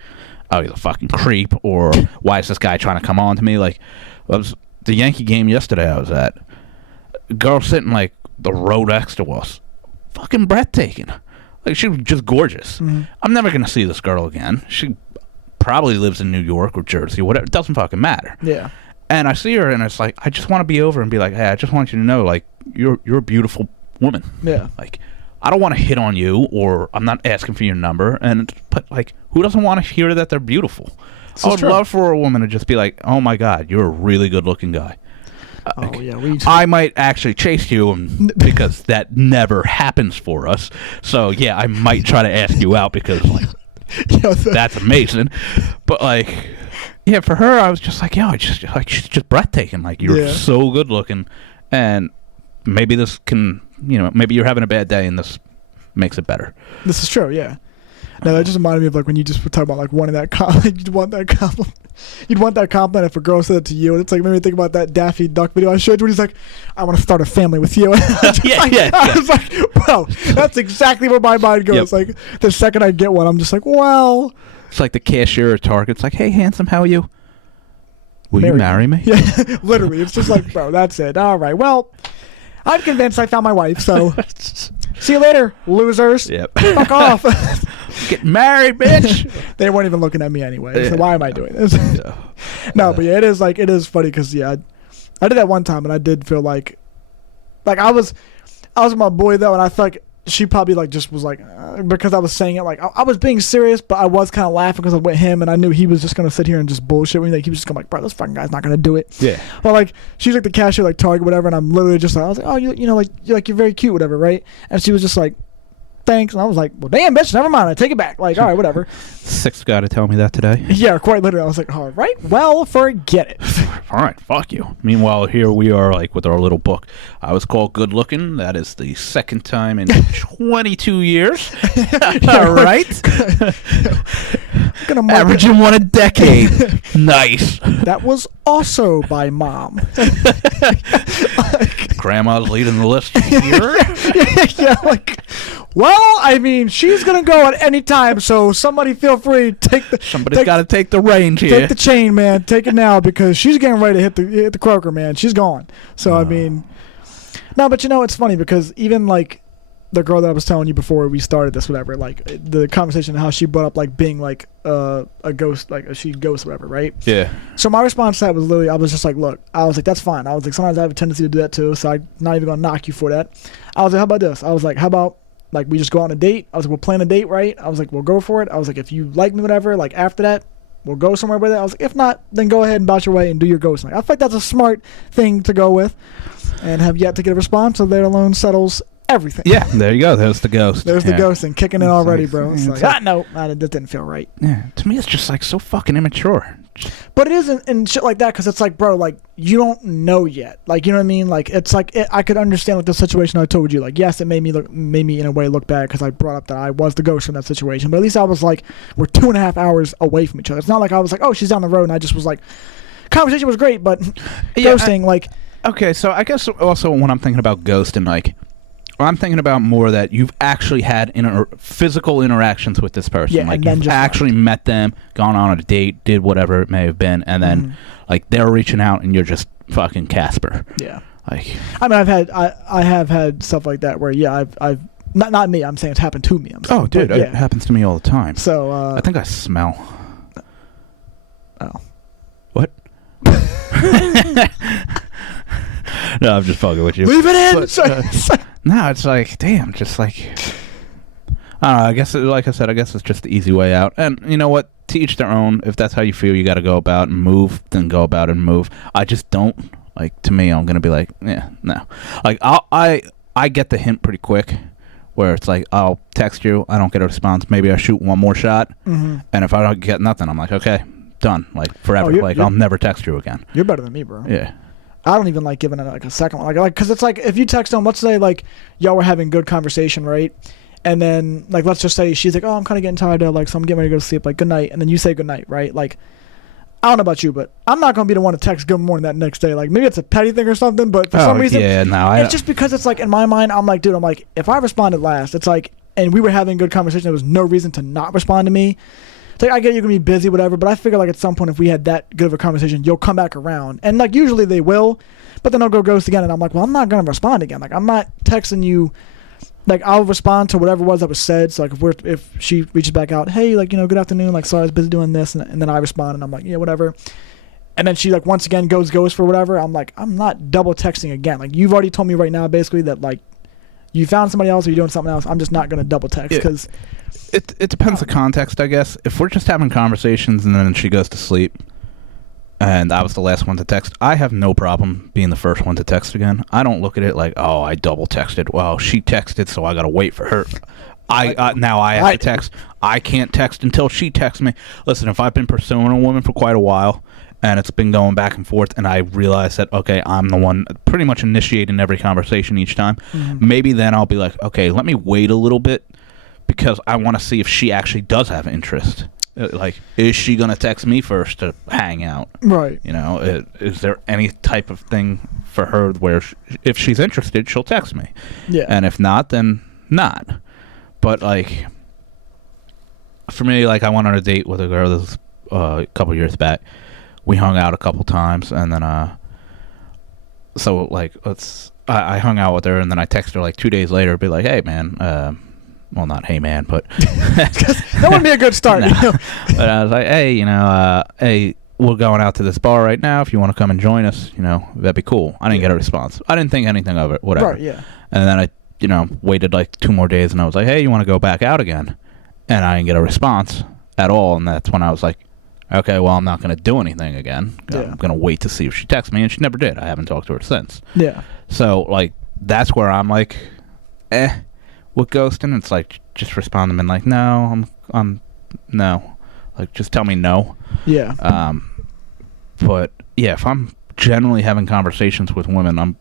oh, he's a fucking creep, or why is this guy trying to come on to me? Like, it was the Yankee game yesterday I was at. Girl sitting like the row next to us, fucking breathtaking. Like she was just gorgeous. Mm-hmm. I'm never gonna see this girl again. She probably lives in New York or Jersey, whatever. It doesn't fucking matter. Yeah. And I see her, and it's like I just want to be over and be like, hey, I just want you to know, like you're a beautiful woman. Yeah. Like I don't want to hit on you, or I'm not asking for your number. But like, who doesn't want to hear that they're beautiful? I would love for a woman to just be like, oh my God, you're a really good looking guy. Oh yeah, I might actually chase you because that never happens for us. So yeah, I might try to ask you out because like that's amazing. But like, yeah, for her, I was just like, yo, she's just breathtaking. Like you're so good looking, and maybe this can, maybe you're having a bad day, and this makes it better. This is true, yeah. No, that just reminded me of like when you just were talking about like wanting that compliment. You'd want that compliment. You'd want that compliment if a girl said it to you, and it's like made me think about that Daffy Duck video I showed you. When he's like, "I want to start a family with you." I was like, "Bro, that's exactly where my mind goes." Like the second I get one, I'm just like, "Well." It's like the cashier at Target. It's like, "Hey, handsome, how are you? Will you marry me?" Yeah, literally. It's just like, bro, that's it. All right. Well, I'm convinced I found my wife. So, see you later, losers. Yep. Fuck off. Get married, bitch. They weren't even looking at me anyway. So why am I doing this? No, but yeah, it is funny because I did that one time and I did feel like I was with my boy though, and I felt like she probably like just was like because I was saying it like I was being serious, but I was kind of laughing because I was with him and I knew he was just gonna sit here and just bullshit me. Like he was just gonna like, bro, this fucking guy's not gonna do it. Yeah. But like she's like the cashier like Target whatever, and I'm literally just like I was like, oh you're very cute whatever, right? And she was just like, thanks. And I was like, well, damn, bitch, never mind. I take it back. Like, all right, whatever. Sixth guy to tell me that today. Yeah, quite literally. I was like, all right, well, forget it. All right, fuck you. Meanwhile, here we are, like, with our little book. I was called good looking. That is the second time in 22 years. All right. Averaging one a decade. Nice. That was also by mom. Grandma's leading the list here. Yeah, like, well, I mean, she's gonna go at any time, so somebody feel free Somebody's got to take the reins here. Take the chain, man. Take it now because she's getting ready to hit the croaker, man. She's gone. So I mean, no, but it's funny because even like the girl that I was telling you before we started this, whatever, like the conversation, how she brought up like being like a ghost, like she ghost, whatever, right? Yeah. So my response to that was literally, I was just like, look, I was like, that's fine. I was like, sometimes I have a tendency to do that too, so I'm not even gonna knock you for that. I was like, how about this? I was like, how about like we just go on a date? I was like, we'll plan a date, right? I was like, we'll go for it. I was like, if you like me, whatever, like after that, we'll go somewhere with it. I was like, if not, then go ahead and bounce your way and do your ghosting. I feel like that's a smart thing to go with, and have yet to get a response, so that alone settles everything. Yeah, there you go. There's the ghost. There's the ghosting kicking in already, bro. It's like, no, that didn't feel right. Yeah, to me, it's just like so fucking immature. But it isn't and shit like that because it's like, bro, like you don't know yet. Like, you know what I mean? Like it's like I could understand like the situation I told you. Like, yes, it made me in a way look bad because I brought up that I was the ghost in that situation. But at least I was like, we're 2.5 hours away from each other. It's not like I was like, oh, she's down the road, and I just was like, conversation was great, but ghosting, like. Okay, so I guess also when I'm thinking about ghosting, like. I'm thinking about more that you've actually had physical interactions with this person. Yeah, like you've actually met them, gone on a date, did whatever it may have been, and then like they're reaching out and you're just fucking Casper. Yeah. Like I mean, I have had stuff like that where I've not me. I'm saying it's happened to me. Oh, dude, it happens to me all the time. So I think I smell. Oh. What? No, I'm just fucking with you. Leave it in. But, no, it's like, damn, just like, I don't know, I guess, like I said, I guess it's just the easy way out. And you know what? To each their own. If that's how you feel, you got to go about and move, then go about and move. I just don't. Like, to me, I'm going to be like, yeah, no. Like, I get the hint pretty quick where it's like, I'll text you, I don't get a response, maybe I shoot one more shot, and if I don't get nothing, I'm like, okay, done. Like, forever. I'll never text you again. You're better than me, bro. Yeah. I don't even like giving it like a second one. Like, because it's like if you text them, let's say like y'all were having good conversation, right? And then like let's just say she's like, oh, I'm kind of getting tired of like, so I'm getting ready to go to sleep. Like, good night, and then you say good night, right? Like, I don't know about you, but I'm not gonna be the one to text good morning that next day. Like maybe it's a petty thing or something, but for some reason, it's just because it's like in my mind, I'm like, dude, I'm like, if I responded last, it's like, and we were having good conversation, there was no reason to not respond to me. Like, I get you're going to be busy, whatever, but I figure, like, at some point, if we had that good of a conversation, you'll come back around. And, like, usually they will, but then I'll go ghost again, and I'm like, well, I'm not going to respond again. Like, I'm not texting you. Like, I'll respond to whatever it was that was said. So, like, if she reaches back out, hey, like, good afternoon. Like, sorry, I was busy doing this. And then I respond, and I'm like, yeah, whatever. And then she, like, once again goes ghost for whatever. I'm like, I'm not double texting again. Like, you've already told me right now, basically, that, like, you found somebody else or you're doing something else. I'm just not going to double text because... It depends the context, I guess. If we're just having conversations and then she goes to sleep, and I was the last one to text, I have no problem being the first one to text again. I don't look at it like, oh, I double texted. Well, she texted, so I got to wait for her. Now I have to text. I can't text until she texts me. Listen, if I've been pursuing a woman for quite a while, and it's been going back and forth, and I realize that, okay, I'm the one pretty much initiating every conversation each time, maybe then I'll be like, okay, let me wait a little bit, because I want to see if she actually does have interest. Like, is she going to text me first to hang out? Right. You know, is there any type of thing for her where if she's interested, she'll text me? Yeah. And if not, then not. But, like, for me, like, I went on a date with a girl this a couple years back. We hung out a couple times, and then, so, like, I hung out with her, and then I texted her, like, 2 days later, be like, hey, man, well, not hey, man, but. That would be a good start. No. But I was like, hey, you know, hey, we're going out to this bar right now. If you want to come and join us, you know, that'd be cool. I didn't get a response. I didn't think anything of it, whatever. Right, yeah. And then I, you know, waited like 2 more days, and I was like, hey, you want to go back out again? And I didn't get a response at all, and that's when I was like, okay, well, I'm not going to do anything again. Yeah. I'm going to wait to see if she texts me, and she never did. I haven't talked to her since. Yeah. So, like, that's where I'm like, with ghosting. It's like, just respond to them and like, no, I'm no. Like, just tell me no. Yeah. But, yeah, if I'm generally having conversations with women,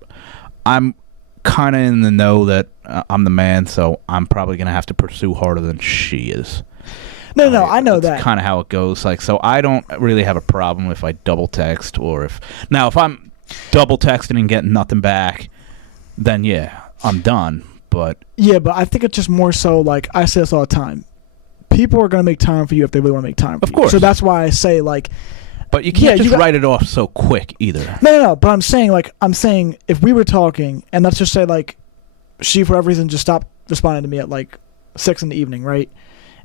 I'm kind of in the know that I'm the man, so I'm probably going to have to pursue harder than she is. No, I know that. That's kind of how it goes. Like, so I don't really have a problem if I double text or if I'm double texting and getting nothing back, then yeah, I'm done. But yeah, but I think it's just more so like I say this all the time. People are going to make time for you if they really want to make time for you. Of course. So that's why I say like. But you can't just write it off so quick either. No. But I'm saying if we were talking and let's just say like she for whatever reason just stopped responding to me at like 6 p.m, right?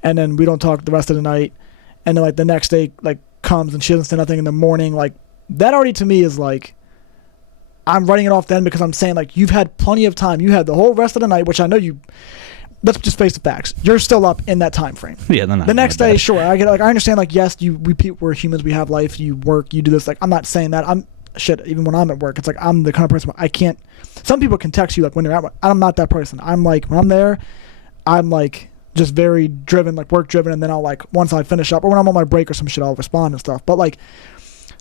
And then we don't talk the rest of the night, and then like the next day like comes and she doesn't say nothing in the morning, like that already to me is like I'm writing it off then because I'm saying like you've had plenty of time, you had the whole rest of the night, which I know you. Let's just face the facts. You're still up in that time frame. Yeah, then the next day, sure. I get like I understand like yes, we're humans, we have life, you work, you do this. Like I'm not saying that. Even when I'm at work, it's like I'm the kind of person I can't. Some people can text you like when they're at work. I'm not that person. I'm like when I'm there, I'm like. Just very driven, like work driven, and then I'll like once I finish up or when I'm on my break or some shit, I'll respond and stuff. But like,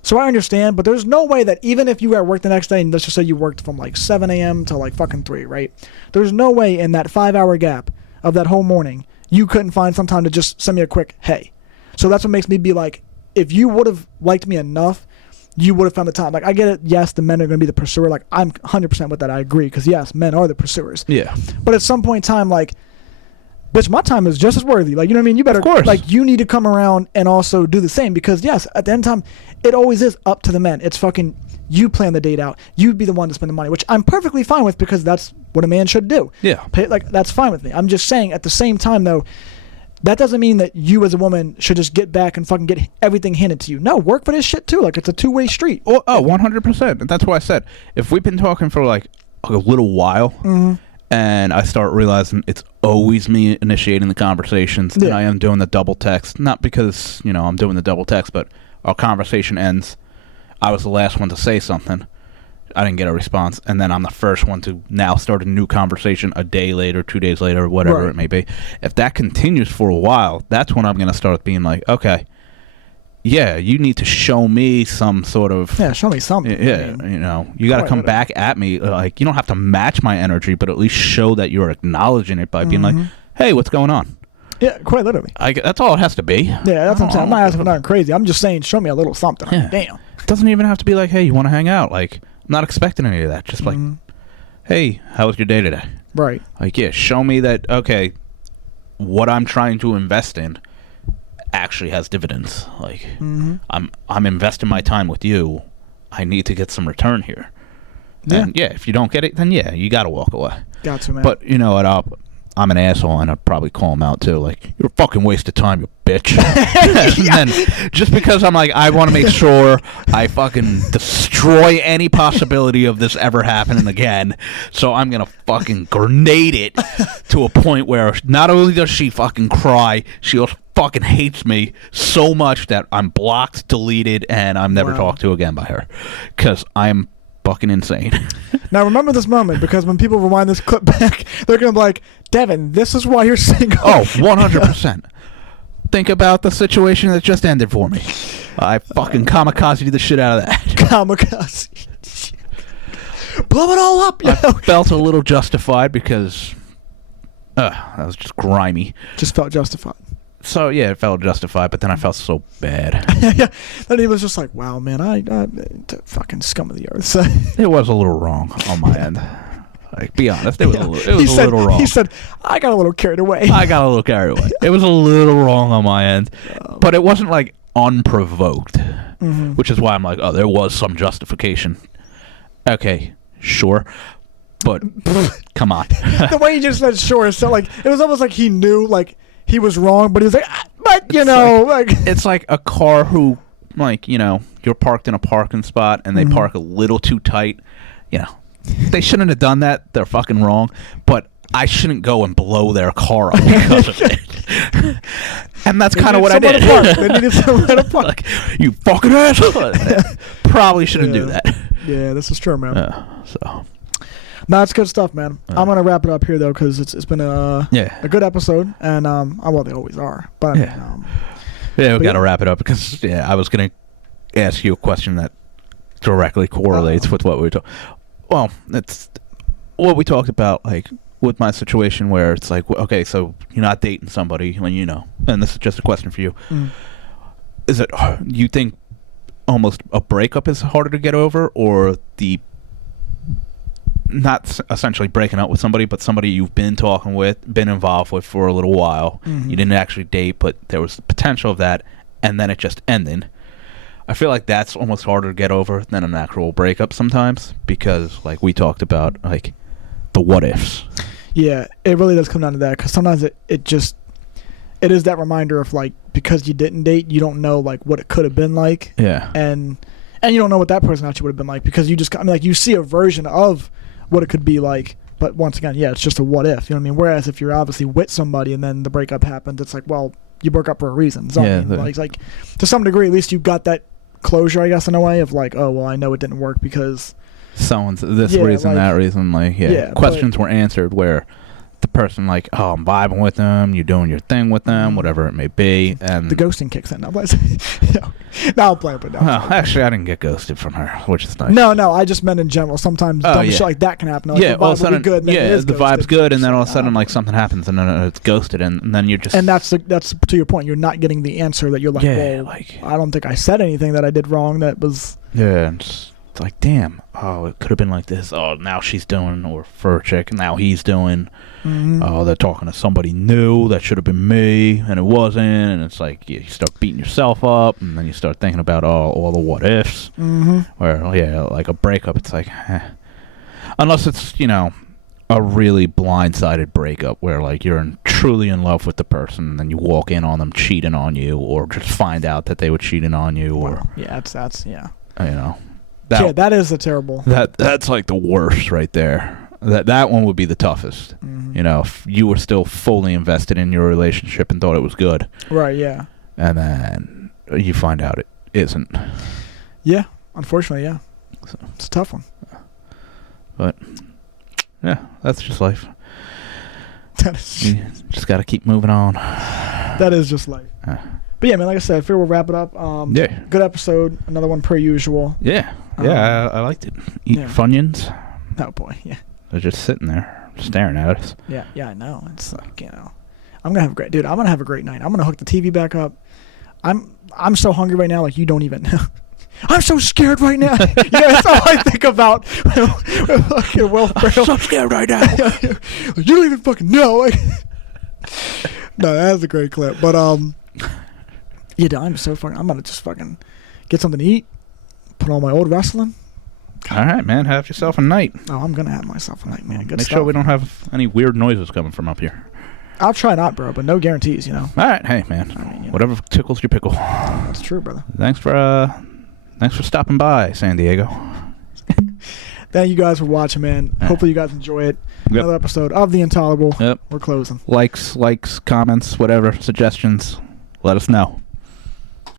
so I understand, but there's no way that even if you were at work the next day and let's just say you worked from like 7 a.m. to like fucking 3, right? There's no way in that 5-hour gap of that whole morning you couldn't find some time to just send me a quick hey. So that's what makes me be like, if you would have liked me enough, you would have found the time. Like I get it, yes, the men are going to be the pursuer. Like I'm 100% with that. I agree because yes, men are the pursuers. Yeah. But at some point in time, like. Bitch, my time is just as worthy. Like, you know what I mean? You better, of course. Like, you need to come around and also do the same because, yes, at the end of time, it always is up to the men. It's fucking, you plan the date out. You'd be the one to spend the money, which I'm perfectly fine with because that's what a man should do. Yeah. Like, that's fine with me. I'm just saying, at the same time, though, that doesn't mean that you as a woman should just get back and fucking get everything handed to you. No, work for this shit, too. Like, it's a two-way street. Oh, 100%. And that's why I said, if we've been talking for, like, a little while, and I start realizing it's always me initiating the conversations, and I am doing the double text. Not because, you know, I'm doing the double text, but our conversation ends. I was the last one to say something. I didn't get a response. And then I'm the first one to now start a new conversation a day later, 2 days later, whatever it may be. If that continues for a while, that's when I'm going to start being like, okay, yeah, you need to show me some sort of... Yeah, show me something. Yeah, I mean, you know, you got to come back at me. Like, you don't have to match my energy, but at least show that you're acknowledging it by being like, hey, what's going on? Yeah, quite literally. That's all it has to be. Yeah, that's what I'm saying. I'm not asking for nothing crazy. I'm just saying, show me a little something. Yeah. Damn. It doesn't even have to be like, hey, you want to hang out? Like, I'm not expecting any of that. Just like, hey, how was your day today? Right. Like, yeah, show me that, okay, what I'm trying to invest in actually has dividends. Like I'm investing my time with you. I need to get some return here. Yeah. And yeah, if you don't get it, then yeah, you gotta walk away. Got to, man. But you know what? I'm an asshole, and I'd probably call him out too. Like, you're a fucking waste of time, you bitch. And then just because I'm like, I want to make sure I fucking destroy any possibility of this ever happening again, so I'm gonna fucking grenade it to a point where not only does she fucking cry, she also fucking hates me so much that I'm blocked, deleted, and I'm never talked to again by her. Because I'm fucking insane. Now remember this moment, because when people rewind this clip back, they're going to be like, Devin, this is why you're single. Oh, 100%. Think about the situation that just ended for me. I fucking kamikaze the shit out of that. Kamikaze. Blow it all up, yo. I felt a little justified because that was just grimy. Just felt justified. So, yeah, it felt justified, but then I felt so bad. Yeah. Then he was just like, wow, man, I fucking scum of the earth. So It was a little wrong on my end. Like, be honest, it was a little wrong. He said, I got a little carried away. It was a little wrong on my end. But it wasn't, like, unprovoked. Mm-hmm. Which is why I'm like, oh, there was some justification. Okay, sure. But, come on. The way he just said sure, so, like, it was almost like he knew, like, he was wrong, but he was like, but, you know. Like it's like a car who, like, you know, you're parked in a parking spot, and they park a little too tight, you know. They shouldn't have done that. They're fucking wrong. But I shouldn't go and blow their car up because of it. And that's kind of what I did. They needed somewhere to park. Like, you fucking asshole. Probably shouldn't do that. Yeah, this is true, man. So. No, it's good stuff, man. I'm going to wrap it up here, though, because it's been a good episode. And, well, they always are. But, we got to wrap it up because, I was going to ask you a question that directly correlates with what we talked. Well, it's what we talked about, like, with my situation where it's like, okay, so you're not dating somebody when you know, and this is just a question for you. Is it, you think almost a breakup is harder to get over, or the, not essentially breaking up with somebody, but somebody you've been talking with, been involved with for a little while, you didn't actually date, but there was the potential of that, and then it just ended? I feel like that's almost harder to get over than an actual breakup sometimes, because, like we talked about, like, the what ifs. Yeah, it really does come down to that, because sometimes it is that reminder of, like, because you didn't date, you don't know, like, what it could have been like. Yeah. And you don't know what that person actually would have been like, because you just, I mean, like, you see a version of what it could be like, but once again, it's just a what if, you know what I mean? Whereas if you're obviously with somebody and then the breakup happens, it's like, well, you broke up for a reason. So I mean, like, to some degree, at least you got that closure, I guess, in a way of like, oh, well, I know it didn't work because someone's this reason, like, that reason, like, questions were answered where the person, like, oh, I'm vibing with them, you're doing your thing with them, whatever it may be, and the ghosting kicks in. No, I'm playing, but no. Well, actually, I didn't get ghosted from her, which is nice. No, I just meant in general. Sometimes dumb shit like that can happen. Like, the vibe all of a sudden, good, the vibe's good, and then all of a sudden, like, something happens, and then it's ghosted, and then you're just. And that's to your point. You're not getting the answer that you're like, well, like, I don't think I said anything that I did wrong. That was. Yeah, it's like, damn. Oh, it could have been like this. Oh, now she's doing, or for a chick, now he's doing. Oh, they're talking to somebody new. That should have been me, and it wasn't. And it's like you start beating yourself up, and then you start thinking about all the what ifs. Where like a breakup, it's like, unless it's, you know, a really blindsided breakup where, like, you're truly in love with the person, and then you walk in on them cheating on you, or just find out that they were cheating on you, or that's you know, that is a terrible. That's like the worst right there. That one would be the toughest. You know, if you were still fully invested in your relationship and thought it was good. Right, yeah. And then you find out it isn't. Yeah, unfortunately, yeah. So, it's a tough one. But, yeah, that's just life. You just got to keep moving on. That is just life. But yeah, man, like I said, I figure we'll wrap it up. Good episode. Another one per usual. Yeah. I liked it. Eating Funyuns. Oh, boy, yeah. They're just sitting there, staring at us. Yeah, I know. It's like, you know, I'm gonna have a great night. I'm gonna hook the TV back up. I'm so hungry right now, like you don't even know. I'm so scared right now. That's all I think about. Fucking Will Ferrell. I'm so scared right now. You don't even fucking know. No, that's a great clip. But dude, I'm so fucking. I'm gonna just fucking get something to eat. Put on my old wrestling. All right, man. Have yourself a night. Oh, I'm going to have myself a night, man. Good Make stuff. Sure we don't have any weird noises coming from up here. I'll try not, bro, but no guarantees, you know. All right. Hey, man. I mean, whatever tickles your pickle. That's true, brother. Thanks for stopping by, San Diego. Thank you guys for watching, man. Hopefully you guys enjoy it. Yep. Another episode of The Intolerable. Yep. We're closing. Likes, comments, whatever, suggestions. Let us know.